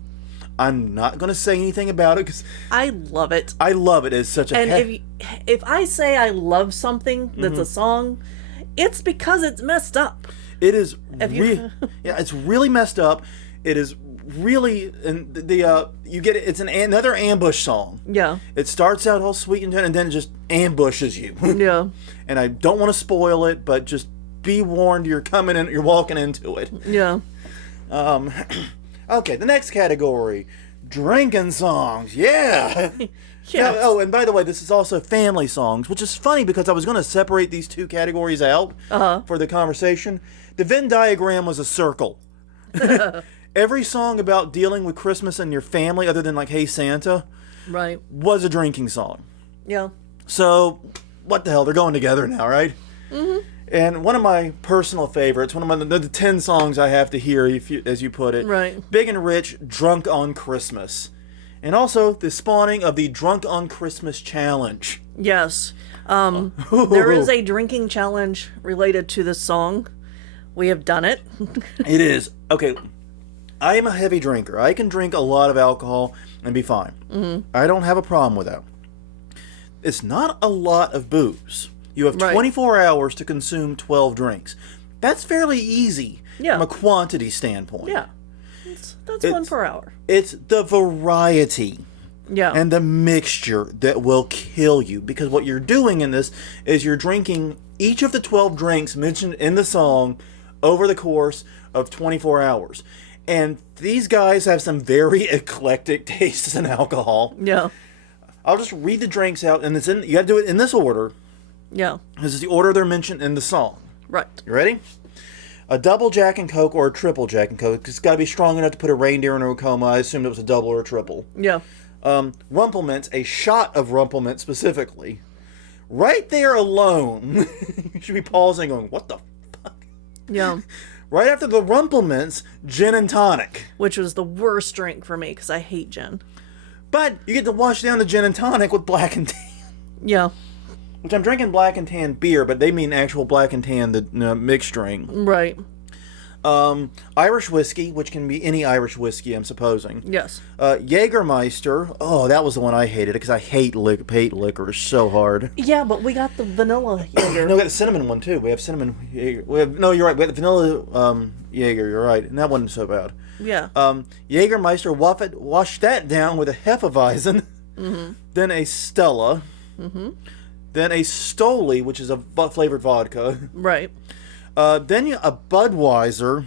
I'm not going to say anything about it because I love it. I love it. It's such a... And if I say I love something that's a song, it's because it's messed up. It is it's really messed up. It is really, and you get it. It's another ambush song. Yeah. It starts out all sweet and then it just ambushes you. Yeah. And I don't want to spoil it, but just be warned. You're walking into it. Yeah. Okay, the next category, drinking songs. Yeah. Yes. Oh, and by the way, this is also family songs, which is funny because I was going to separate these two categories out for the conversation. The Venn diagram was a circle. Every song about dealing with Christmas and your family, other than like Hey Santa, Right. was a drinking song. Yeah. So, what the hell? They're going together now, right? Mm-hmm. And one of my personal favorites, one of the 10 songs I have to hear, as you put it, Right. Big and Rich, Drunk on Christmas. And also the spawning of the Drunk on Christmas Challenge. Yes. There is a drinking challenge related to this song. We have done it. It is. Okay, I am a heavy drinker. I can drink a lot of alcohol and be fine. Mm-hmm. I don't have a problem with that. It's not a lot of booze. You have 24 hours to consume 12 drinks. That's fairly easy from a quantity standpoint. Yeah. That's 1 per hour. It's the variety Yeah. and the mixture that will kill you. Because what you're doing in this is you're drinking each of the 12 drinks mentioned in the song over the course of 24 hours. And these guys have some very eclectic tastes in alcohol. Yeah. I'll just read the drinks out, and you got to do it in this order. Yeah. This is the order they're mentioned in the song. Right. You ready? A double Jack and Coke or a triple Jack and Coke. It's got to be strong enough to put a reindeer in a coma. I assumed it was a double or a triple. Yeah. Rumplemints, a shot of Rumplemint specifically. Right there alone, you should be pausing going, what the fuck? Yeah. Right after the Rumplemints, gin and tonic. Which was the worst drink for me because I hate gin. But you get to wash down the gin and tonic with black and tan. Yeah. Which I'm drinking black and tan beer, but they mean actual black and tan, the mixed drink. Right. Irish whiskey, which can be any Irish whiskey, I'm supposing. Yes. Jägermeister. Oh, that was the one I hated because I hate liquor so hard. Yeah, but we got the vanilla Jaeger. No, we got the cinnamon one too. We have cinnamon Jaeger. No, you're right. We have the vanilla Jaeger. You're right, and that wasn't so bad. Yeah. Jägermeister, wash that down with a Hefeweizen, then a Stella, then a Stoli, which is a flavored vodka. Right. Then a Budweiser,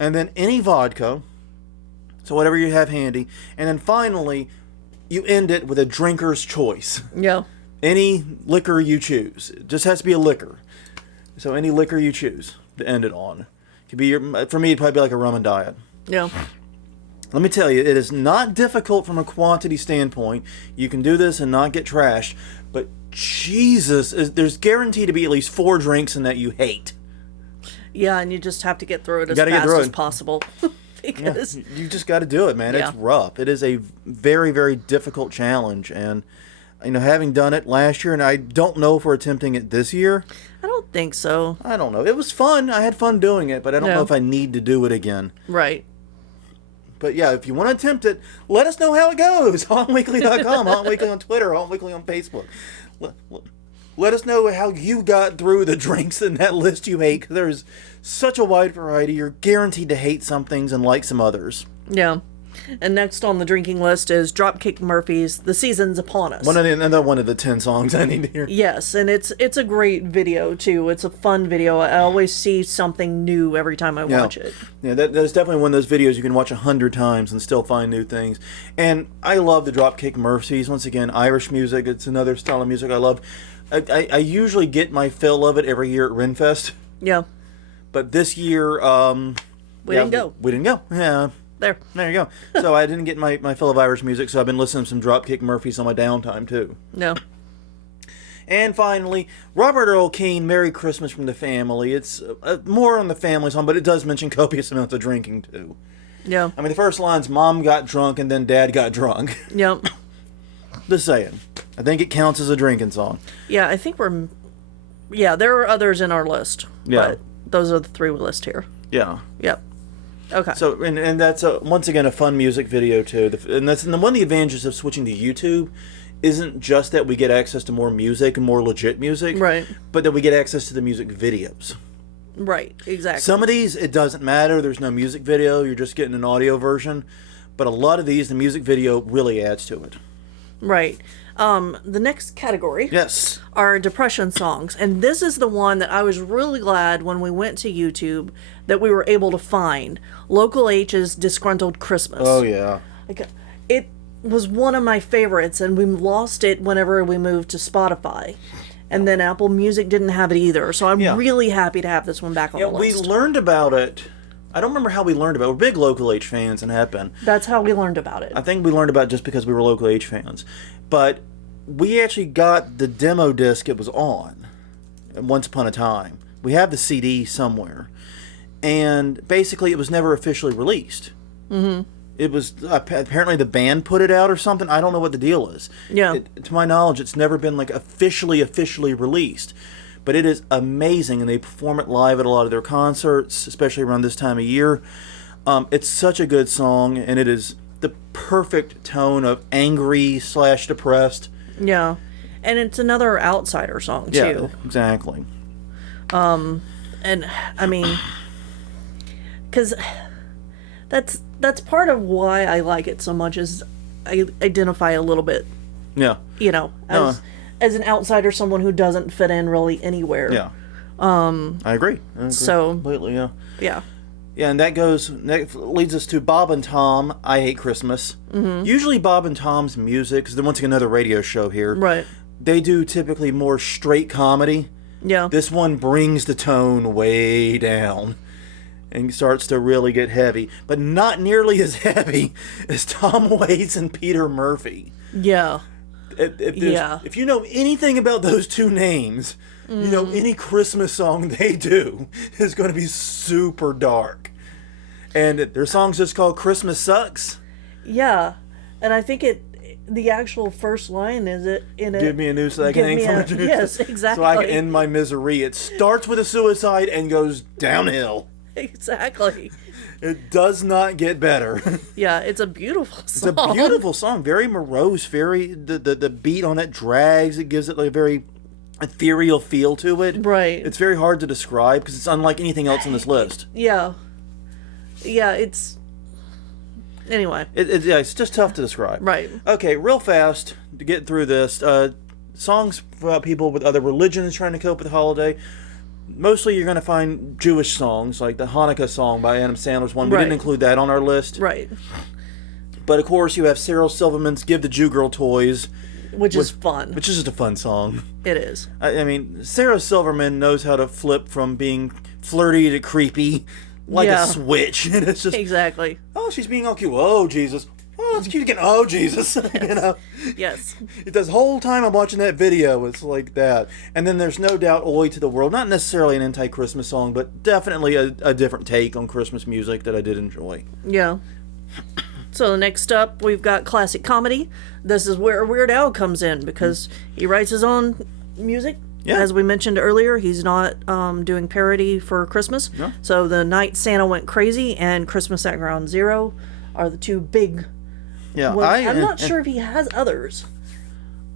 and then any vodka, so whatever you have handy, and then finally, you end it with a drinker's choice. Yeah. Any liquor you choose. It just has to be a liquor. So any liquor you choose to end it on. Could be for me, it'd probably be like a rum and diet. Yeah. Let me tell you, it is not difficult from a quantity standpoint. You can do this and not get trashed, but Jesus, there's guaranteed to be at least 4 drinks in that you hate. Yeah, and you just have to get through it as fast as possible. Because you just got to do it, man. Yeah. It's rough. It is a very, very difficult challenge, and having done it last year, and I don't know if we're attempting it this year. I don't think so. I don't know. It was fun. I had fun doing it, but I don't know if I need to do it again. Right. But yeah, if you want to attempt it, let us know how it goes. HauntWeekly.com, HauntWeekly on Twitter, HauntWeekly on Facebook. Let us know how you got through the drinks in that list you hate, because there's such a wide variety. You're guaranteed to hate some things and like some others. Yeah. And next on the drinking list is Dropkick Murphys, The Season's Upon Us. Another one of the 10 songs I need to hear. Yes, and it's a great video, too. It's a fun video. I always see something new every time I watch it. Yeah, that is definitely one of those videos you can watch 100 times and still find new things. And I love the Dropkick Murphys. Once again, Irish music. It's another style of music I love. I usually get my fill of it every year at Renfest. Yeah. But this year... we didn't go. We didn't go. Yeah. There you go. So I didn't get my fill of Irish music, so I've been listening to some Dropkick Murphys on my downtime, too. No. And finally, Robert Earl Keen, Merry Christmas from the Family. It's more on the family song, but it does mention copious amounts of drinking, too. Yeah. I mean, the first line's Mom got drunk and then Dad got drunk. Yep. Just saying. I think it counts as a drinking song. Yeah, I think we're... Yeah, there are others in our list. Yeah. But those are the three we list here. Yeah. Yep. Okay. So, and that's, once again, a fun music video, too. And one of the advantages of switching to YouTube isn't just that we get access to more music and more legit music. Right. But that we get access to the music videos. Right, exactly. Some of these, it doesn't matter. There's no music video. You're just getting an audio version. But a lot of these, the music video really adds to it. Right. The next category Yes. are depression songs. And this is the one that I was really glad when we went to YouTube that we were able to find. Local H's Disgruntled Christmas. Oh, yeah. Like, it was one of my favorites, and we lost it whenever we moved to Spotify. And then Apple Music didn't have it either. So I'm really happy to have this one back on the list. We learned about it. I don't remember how we learned about it. We're big Local H fans and have been. That's how we learned about it. I think we learned about it just because we were Local H fans. But we actually got the demo disc it was on once upon a time. We have the CD somewhere. And basically it was never officially released. Mm-hmm. It was apparently the band put it out or something. I don't know what the deal is. Yeah. To my knowledge, it's never been like officially released. But it is amazing, and they perform it live at a lot of their concerts, especially around this time of year. It's such a good song, and it is the perfect tone of angry/depressed. Yeah. And it's another outsider song, too. Yeah, exactly. And, I mean, because that's part of why I like it so much is I identify a little bit, Yeah. As an outsider, someone who doesn't fit in really anywhere. Yeah. I agree. So Completely, yeah. Yeah. Yeah, and that leads us to Bob and Tom, I Hate Christmas. Mm-hmm. Usually Bob and Tom's music, because they're once again another radio show here. Right. They do typically more straight comedy. Yeah. This one brings the tone way down and starts to really get heavy, but not nearly as heavy as Tom Waits and Peter Murphy. Yeah. If you know anything about those two names, you know any Christmas song they do is going to be super dark. And their song's just called Christmas Sucks. Yeah. And I think the actual first line is it in it. Give me a noose that I can hang from a juice. Yes, exactly. So I can end my misery. It starts with a suicide and goes downhill. Exactly. It does not get better. Yeah, it's a beautiful song. It's a beautiful song. Very morose. Very the beat on it drags. It gives it like a very ethereal feel to it. Right. It's very hard to describe because it's unlike anything else on this list. Yeah. Yeah, it's... Anyway. It's just tough to describe. Right. Okay, real fast to get through this. Songs about people with other religions trying to cope with the holiday. Mostly you're going to find Jewish songs, like the Hanukkah song by Adam Sandler's one. We didn't include that on our list. Right. But of course you have Sarah Silverman's Give the Jew Girl Toys. Which is fun. Which is just a fun song. It is. I mean, Sarah Silverman knows how to flip from being flirty to creepy like a switch. And it's just... Exactly. Oh, she's being all cute. Oh, Jesus. Oh, it's cute again. Oh, Jesus. You know? Yes. The whole time I'm watching that video, it's like that. And then there's no doubt Oi to the World. Not necessarily an anti-Christmas song, but definitely a different take on Christmas music that I did enjoy. Yeah. So next up, we've got classic comedy. This is where Weird Al comes in because he writes his own music. Yeah. As we mentioned earlier, he's not doing parody for Christmas. No. So The Night Santa Went Crazy and Christmas at Ground Zero are the two big... Yeah, I'm not sure if he has others.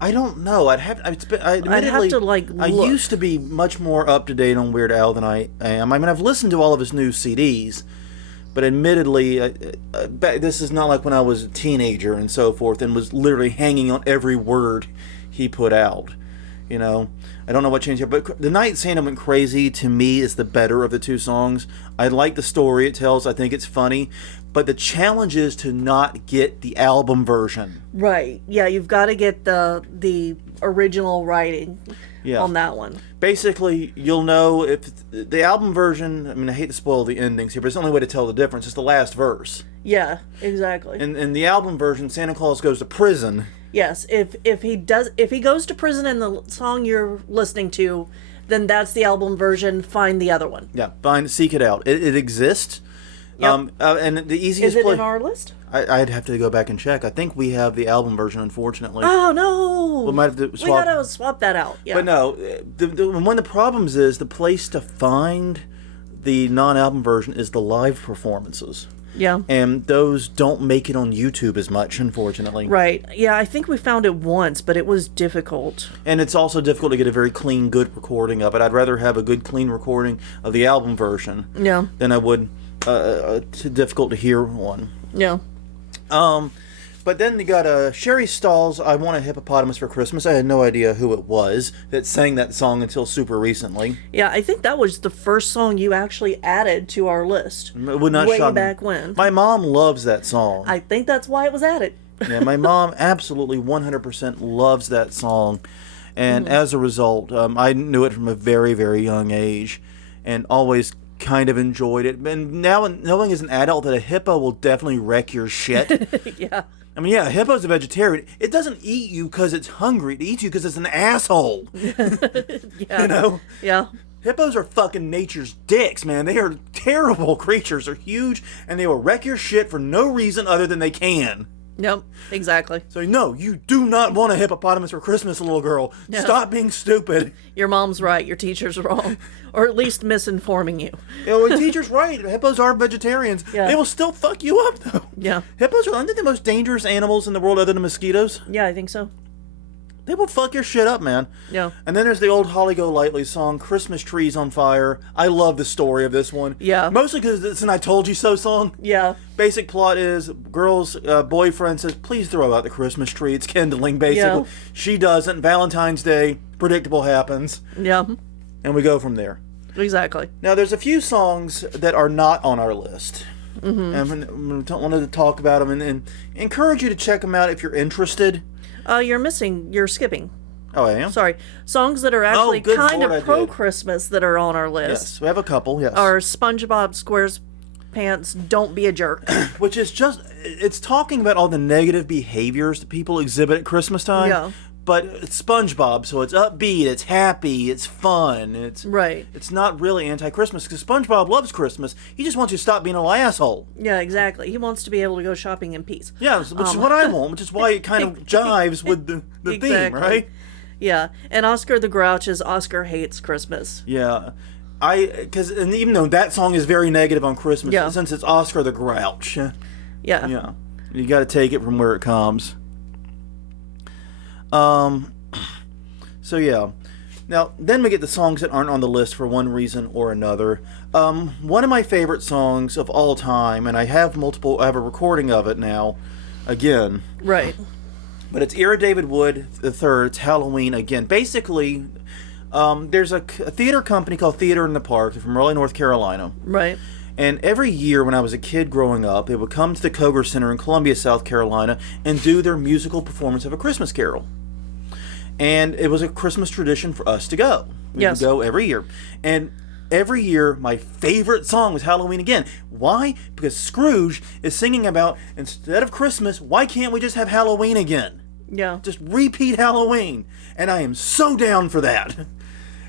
I don't know. I'd have to look. I used to be much more up to date on Weird Al than I am. I mean, I've listened to all of his new CDs, but admittedly, this is not like when I was a teenager and so forth, and was literally hanging on every word he put out. You know, I don't know what changed here, but The Night Santa Went Crazy to me is the better of the two songs. I like the story it tells. I think it's funny. But the challenge is to not get the album version. Right. Yeah, you've got to get the original writing on that one. Basically, you'll know if the album version, I mean, I hate to spoil the endings here, but it's the only way to tell the difference. It's the last verse. Yeah, exactly. In the album version, Santa Claus goes to prison. Yes, if he goes to prison and the song you're listening to, then that's the album version. Find the other one. Yeah, seek it out. It exists. Yep. And the easiest Is it in our list? I'd have to go back and check. I think we have the album version, unfortunately. Oh no! We might have to swap. We gotta swap that out. Yeah. But no, one of the problems is the place to find the non-album version is the live performances. Yeah. And those don't make it on YouTube as much, unfortunately. Right. Yeah, I think we found it once, but it was difficult. And it's also difficult to get a very clean, good recording of it. I'd rather have a good, clean recording of the album version than I would difficult to hear one. Yeah. But then you got Sherry Stahl's I Want a Hippopotamus for Christmas. I had no idea who it was that sang that song until super recently. Yeah, I think that was the first song you actually added to our list. It would not way shock me. back when. My mom loves that song. I think that's why it was added. Yeah, my mom absolutely 100% loves that song. And as a result, I knew it from a very, very young age and always kind of enjoyed it. And now, knowing as an adult that a hippo will definitely wreck your shit. Yeah. I mean, yeah, a hippo's a vegetarian. It doesn't eat you because it's hungry. It eats you because it's an asshole. Yeah. You know? Yeah. Hippos are fucking nature's dicks, man. They are terrible creatures. They're huge, and they will wreck your shit for no reason other than they can. Yep, exactly. So, no, you do not want a hippopotamus for Christmas, little girl. No. Stop being stupid. Your mom's right. Your teacher's wrong. Or at least misinforming you. You know, the teacher's right. Hippos are vegetarians. Yeah. They will still fuck you up, though. Yeah. Hippos are, aren't they the most dangerous animals in the world other than mosquitoes? Yeah, I think so. They will fuck your shit up, man. Yeah. And then there's the old Holly Golightly song, Christmas Trees on Fire. I love the story of this one. Yeah. Mostly because it's an I Told You So song. Yeah. Basic plot is, girl's boyfriend says, please throw out the Christmas tree. It's kindling, basically. Yeah. She doesn't. Valentine's Day, predictable happens. Yeah. And we go from there. Exactly. Now, there's a few songs that are not on our list. And I wanted to talk about them and encourage you to check them out if you're interested. You're skipping. Oh, I am? Sorry. Songs that are actually good kind Lord, I of did. pro-Christmas that are on our list Yes, we have a couple, yes. are SpongeBob SquarePants, Don't Be a Jerk. Which is just, it's talking about all the negative behaviors that people exhibit at Christmas time. Yeah. But it's SpongeBob, so it's upbeat, it's happy, it's fun. Right. It's not really anti-Christmas, because SpongeBob loves Christmas. He just wants you to stop being a little asshole. Yeah, exactly. He wants to be able to go shopping in peace. Yeah, which is what I want, which is why it kind of jives with the theme, Exactly. right? Yeah. And Oscar the Grouch is Oscar Hates Christmas. Yeah. And even though that song is very negative on Christmas, Yeah. since it's Oscar the Grouch, Yeah. yeah, you got to take it from where it comes. So yeah. Now, then we get the songs that aren't on the list for one reason or another. One of my favorite songs of all time, and I have a recording of it now, again. Right. But it's Ira David Wood III, it's Halloween again. Basically, there's a theater company called Theater in the Park. They're from Raleigh, North Carolina. Right. And every year when I was a kid growing up, they would come to the Koger Center in Columbia, South Carolina, and do their musical performance of A Christmas Carol. And it was a Christmas tradition for us to go. We would go every year. And every year, my favorite song was Halloween again. Why? Because Scrooge is singing about, instead of Christmas, why can't we just have Halloween again? Yeah. Just repeat Halloween. And I am so down for that.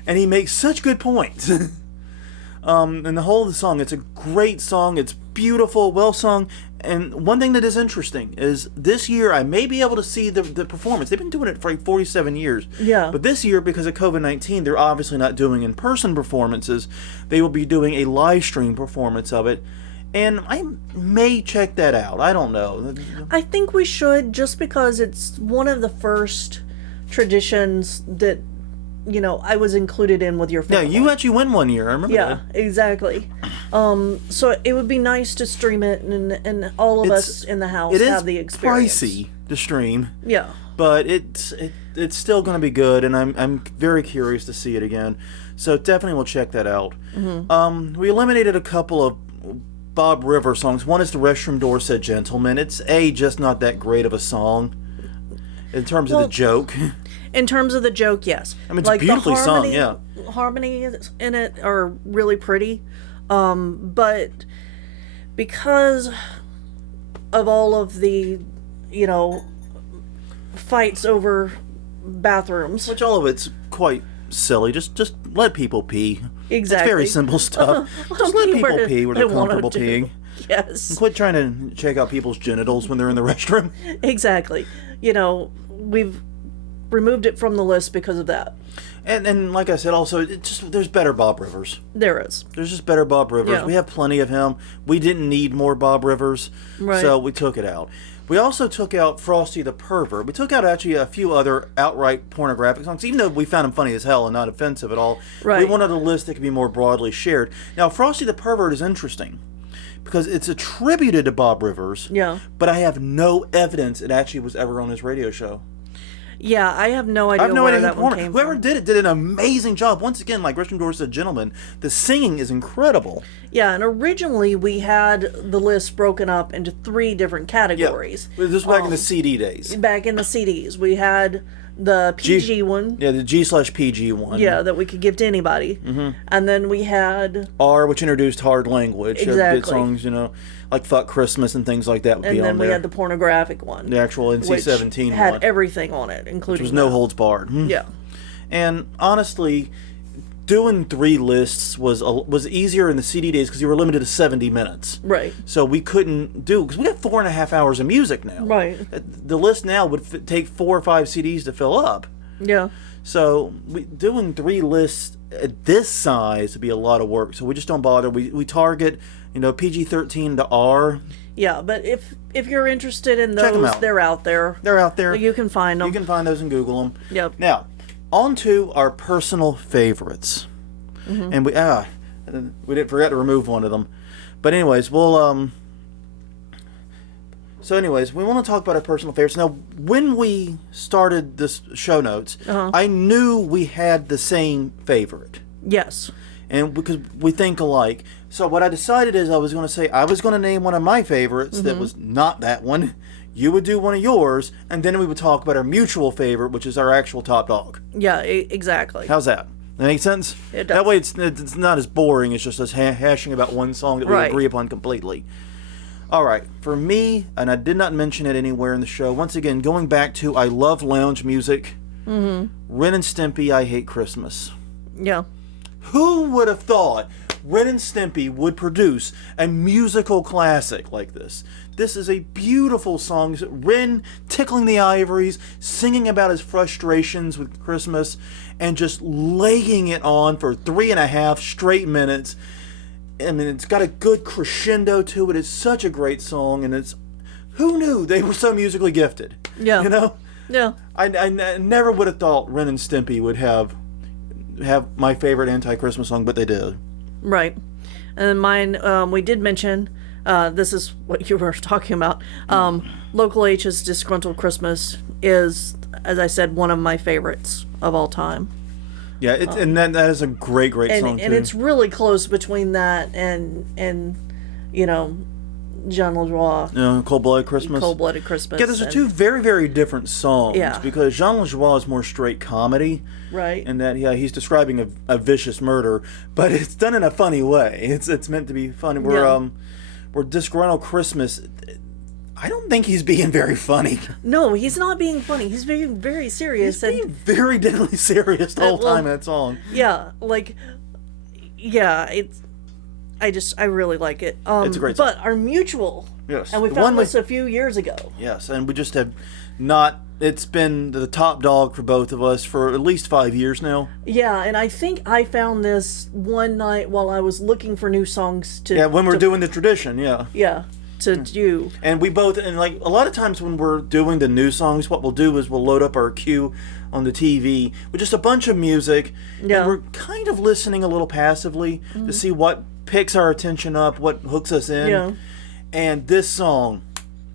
And he makes such good points. And the whole of the song, it's a great song. It's beautiful, well sung. And one thing that is interesting is this year I may be able to see the performance. They've been doing it for like 47 years. Yeah. But this year, because of COVID-19, they're obviously not doing in-person performances. They will be doing a live stream performance of it. And I may check that out. I don't know. I think we should, just because it's one of the first traditions that, I was included in with your Yeah, family. you actually went one year. I remember Yeah, exactly. So it would be nice to stream it, and all of us in the house have the experience. It is pricey to stream. Yeah. But it's still going to be good, and I'm very curious to see it again. So definitely we'll check that out. Mm-hmm. We eliminated a couple of Bob River songs. One is The Restroom Door Said Gentleman. It's just not that great of a song in terms of the joke. In terms of the joke, yes. I mean, it's beautifully sung, yeah. Harmonies in it are really pretty. But because of all of the, fights over bathrooms. Which all of it's quite silly. Just let people pee. Exactly. It's very simple stuff. Just let people pee where they're comfortable peeing. Yes. And quit trying to check out people's genitals when they're in the restroom. Exactly. We've removed it from the list because of that. And like I said, also, there's better Bob Rivers. There is. There's just better Bob Rivers. Yeah. We have plenty of him. We didn't need more Bob Rivers, Right. so we took it out. We also took out Frosty the Pervert. We took out actually a few other outright pornographic songs, even though we found them funny as hell and not offensive at all. Right. We wanted a list that could be more broadly shared. Now, Frosty the Pervert is interesting because it's attributed to Bob Rivers, Yeah. but I have no evidence it actually was ever on his radio show. Yeah, I have no idea I have no where idea that one came Whoever from. did it did an amazing job. Once again, like Richard Dorr said, gentlemen, the singing is incredible. Yeah, and originally we had the list broken up into 3 different categories. This was back in the CD days. Back in the CDs, we had the PG one. Yeah, the G/PG one. Yeah, that we could give to anybody. Mm-hmm. And then we had... R, which introduced hard language. Exactly. Good songs, like Fuck Christmas and things like that would be And on then there. we had the pornographic one. The actual NC-17 which had one. everything on it, including... Which was no holds barred. Yeah. And honestly, doing 3 lists was easier in the CD days because you were limited to 70 minutes. Right. So we couldn't do... Because we got 4.5 hours of music now. Right. The list now would take 4 or 5 CDs to fill up. Yeah. So doing 3 lists at this size would be a lot of work. So we just don't bother. We target, PG-13 to R. Yeah, but if you're interested in Check 'em those, out. they're out there. They're out there. You can find them. You can find those and Google them. Yep. Now, on to our personal favorites. Mm-hmm. And we didn't forget to remove one of them. But anyways, we'll So anyways, we want to talk about our personal favorites. Now, when we started this show notes, I knew we had the same favorite. Yes. And because we think alike. So what I decided is I was going to name one of my favorites that was not that one. You would do one of yours, and then we would talk about our mutual favorite, which is our actual top dog. Yeah, exactly. How's that? That make sense? It does. That way it's not as boring. It's just us hashing about one song that we Right. agree upon completely. All right. For me, and I did not mention it anywhere in the show, once again, going back to I love lounge music. Ren and Stimpy, I Hate Christmas. Yeah. Who would have thought Ren and Stimpy would produce a musical classic like this? This is a beautiful song. Ren tickling the ivories, singing about his frustrations with Christmas, and just laying it on for 3.5 straight minutes. I mean, it's got a good crescendo to it. It's such a great song, and who knew they were so musically gifted? Yeah. Yeah. I never would have thought Ren and Stimpy would have my favorite anti-Christmas song, but they did. Right. And mine, we did mention, this is what you were talking about. Local H's Disgruntled Christmas is, as I said, one of my favorites of all time. Yeah, and that is a great song, and too. it's really close between that and Jean LaJoie. Cold-Blooded Christmas. Cold-Blooded Christmas. Yeah, those are 2 very, very different songs. Yeah. Because Jean LaJoie is more straight comedy. Right. And that, he's describing a vicious murder, but it's done in a funny way. It's meant to be funny. Where Disgruntled Christmas, I don't think he's being very funny. No, he's not being funny. He's being very serious. He's being very deadly serious the whole time in that song. Yeah, I really like it. It's a great song. But our mutual, Yes. and we found this a few years ago. Yes, and we just have not... It's been the top dog for both of us for at least 5 years now. Yeah, and I think I found this one night while I was looking for new songs to... Yeah, when we're doing the tradition, yeah. Yeah, to do. And we both... And, a lot of times when we're doing the new songs, what we'll do is we'll load up our queue on the TV with just a bunch of music. Yeah. And we're kind of listening a little passively to see what picks our attention up, what hooks us in. Yeah. And this song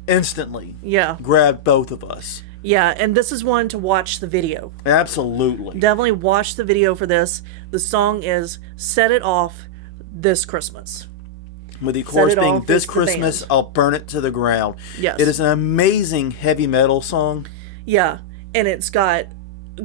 instantly grabbed both of us. Yeah, and this is one to watch the video. Absolutely. Definitely watch the video for this. The song is Set It Off This Christmas. With the chorus being, Off This is the Christmas, band. I'll burn it to the ground. Yes. It is an amazing heavy metal song. Yeah, and it's got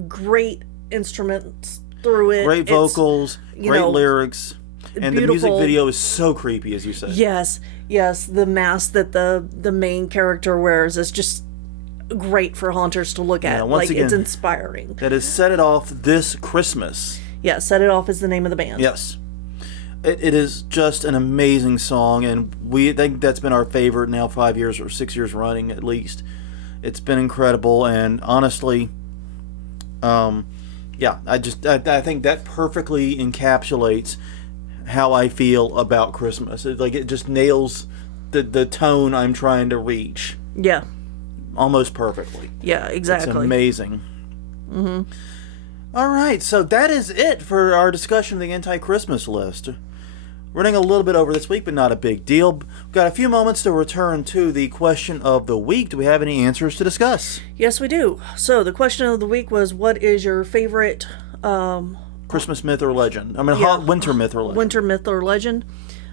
great instruments through it. Great vocals, great lyrics. And the music beautiful. video is so creepy, as you said. Yes, the mask that the main character wears is just great for haunters to look at. once again, it's inspiring. That is Set It Off This Christmas. Yeah, Set It Off is the name of the band. Yes. It is just an amazing song, and we think that's been our favorite now 5 years or 6 years running at least. It's been incredible, and honestly, I think that perfectly encapsulates how I feel about Christmas. It just nails the tone I'm trying to reach. Yeah. Almost perfectly. Yeah, exactly. It's amazing. All right, so that is it for our discussion of the anti-Christmas list. Running a little bit over this week, but not a big deal. We've got a few moments to return to the question of the week. Do we have any answers to discuss? Yes, we do. So the question of the week was, what is your favorite Christmas myth or legend? Winter myth or legend. Winter myth or legend.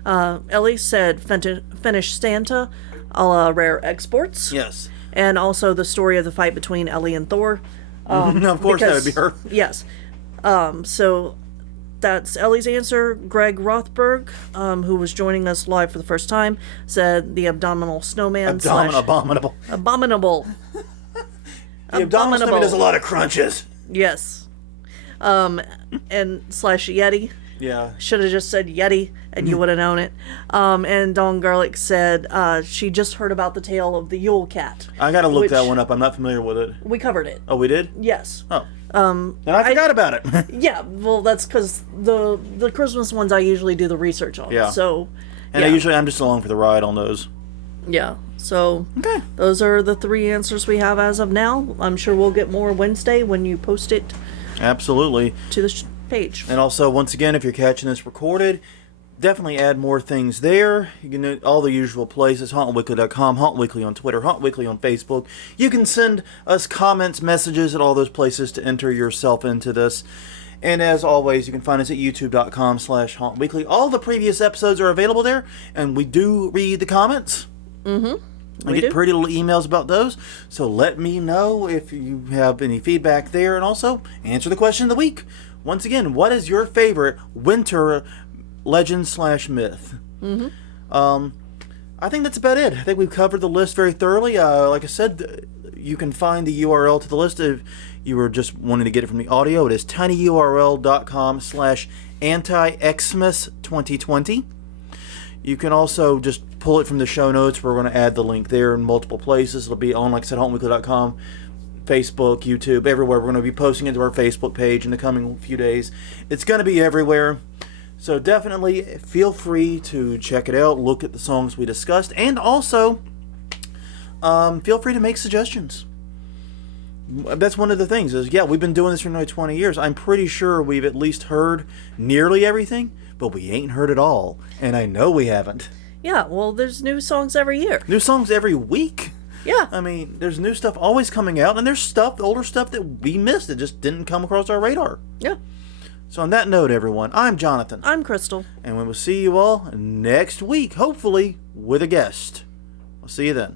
Ellie said Finnish Santa, a la Rare Exports. Yes. And also the story of the fight between Ellie and Thor. Of course, that would be her. Yes. So that's Ellie's answer. Greg Rothberg, who was joining us live for the first time, said the abdominal snowman. Abominable. Abominable. The abdominal snowman does a lot of crunches. Yes. And slash Yeti. Yeah. Should have just said Yeti, and you would have known it. And Dawn Garlic said she just heard about the tale of the Yule Cat. I got to look that one up. I'm not familiar with it. We covered it. Oh, we did? Yes. Oh. And I forgot about it. Yeah, well, that's because the Christmas ones I usually do the research on. Yeah. So, and I'm just along for the ride on those. Yeah. So, okay. Those are the 3 answers we have as of now. I'm sure we'll get more Wednesday when you post it. Absolutely. To the page. And also, once again, if you're catching this recorded, definitely add more things there. You can do all the usual places, hauntweekly.com, Haunt Weekly on Twitter, Haunt Weekly on Facebook. You can send us comments, messages at all those places to enter yourself into this. And as always, you can find us at youtube.com/hauntweekly. All the previous episodes are available there, and we do read the comments. I get pretty little emails about those, so let me know if you have any feedback there, and also answer the question of the week. Once again, what is your favorite winter legend/myth? I think that's about it. I think we've covered the list very thoroughly. Like I said, you can find the URL to the list if you were just wanting to get it from the audio. It is tinyurl.com/anti-xmas2020. You can also just pull it from the show notes. We're going to add the link there in multiple places. It'll be on, like I said, hauntweekly.com, Facebook, YouTube, everywhere. We're going to be posting it to our Facebook page in the coming few days. It's going to be everywhere. So definitely feel free to check it out, look at the songs we discussed, and also feel free to make suggestions. That's one of the things is, we've been doing this for nearly 20 years. I'm pretty sure we've at least heard nearly everything, but we ain't heard it all. And I know we haven't. Yeah, well, there's new songs every year. New songs every week. Yeah. I mean, there's new stuff always coming out, and there's older stuff that we missed that just didn't come across our radar. Yeah. So on that note, everyone, I'm Jonathan. I'm Crystal. And we will see you all next week, hopefully with a guest. I'll see you then.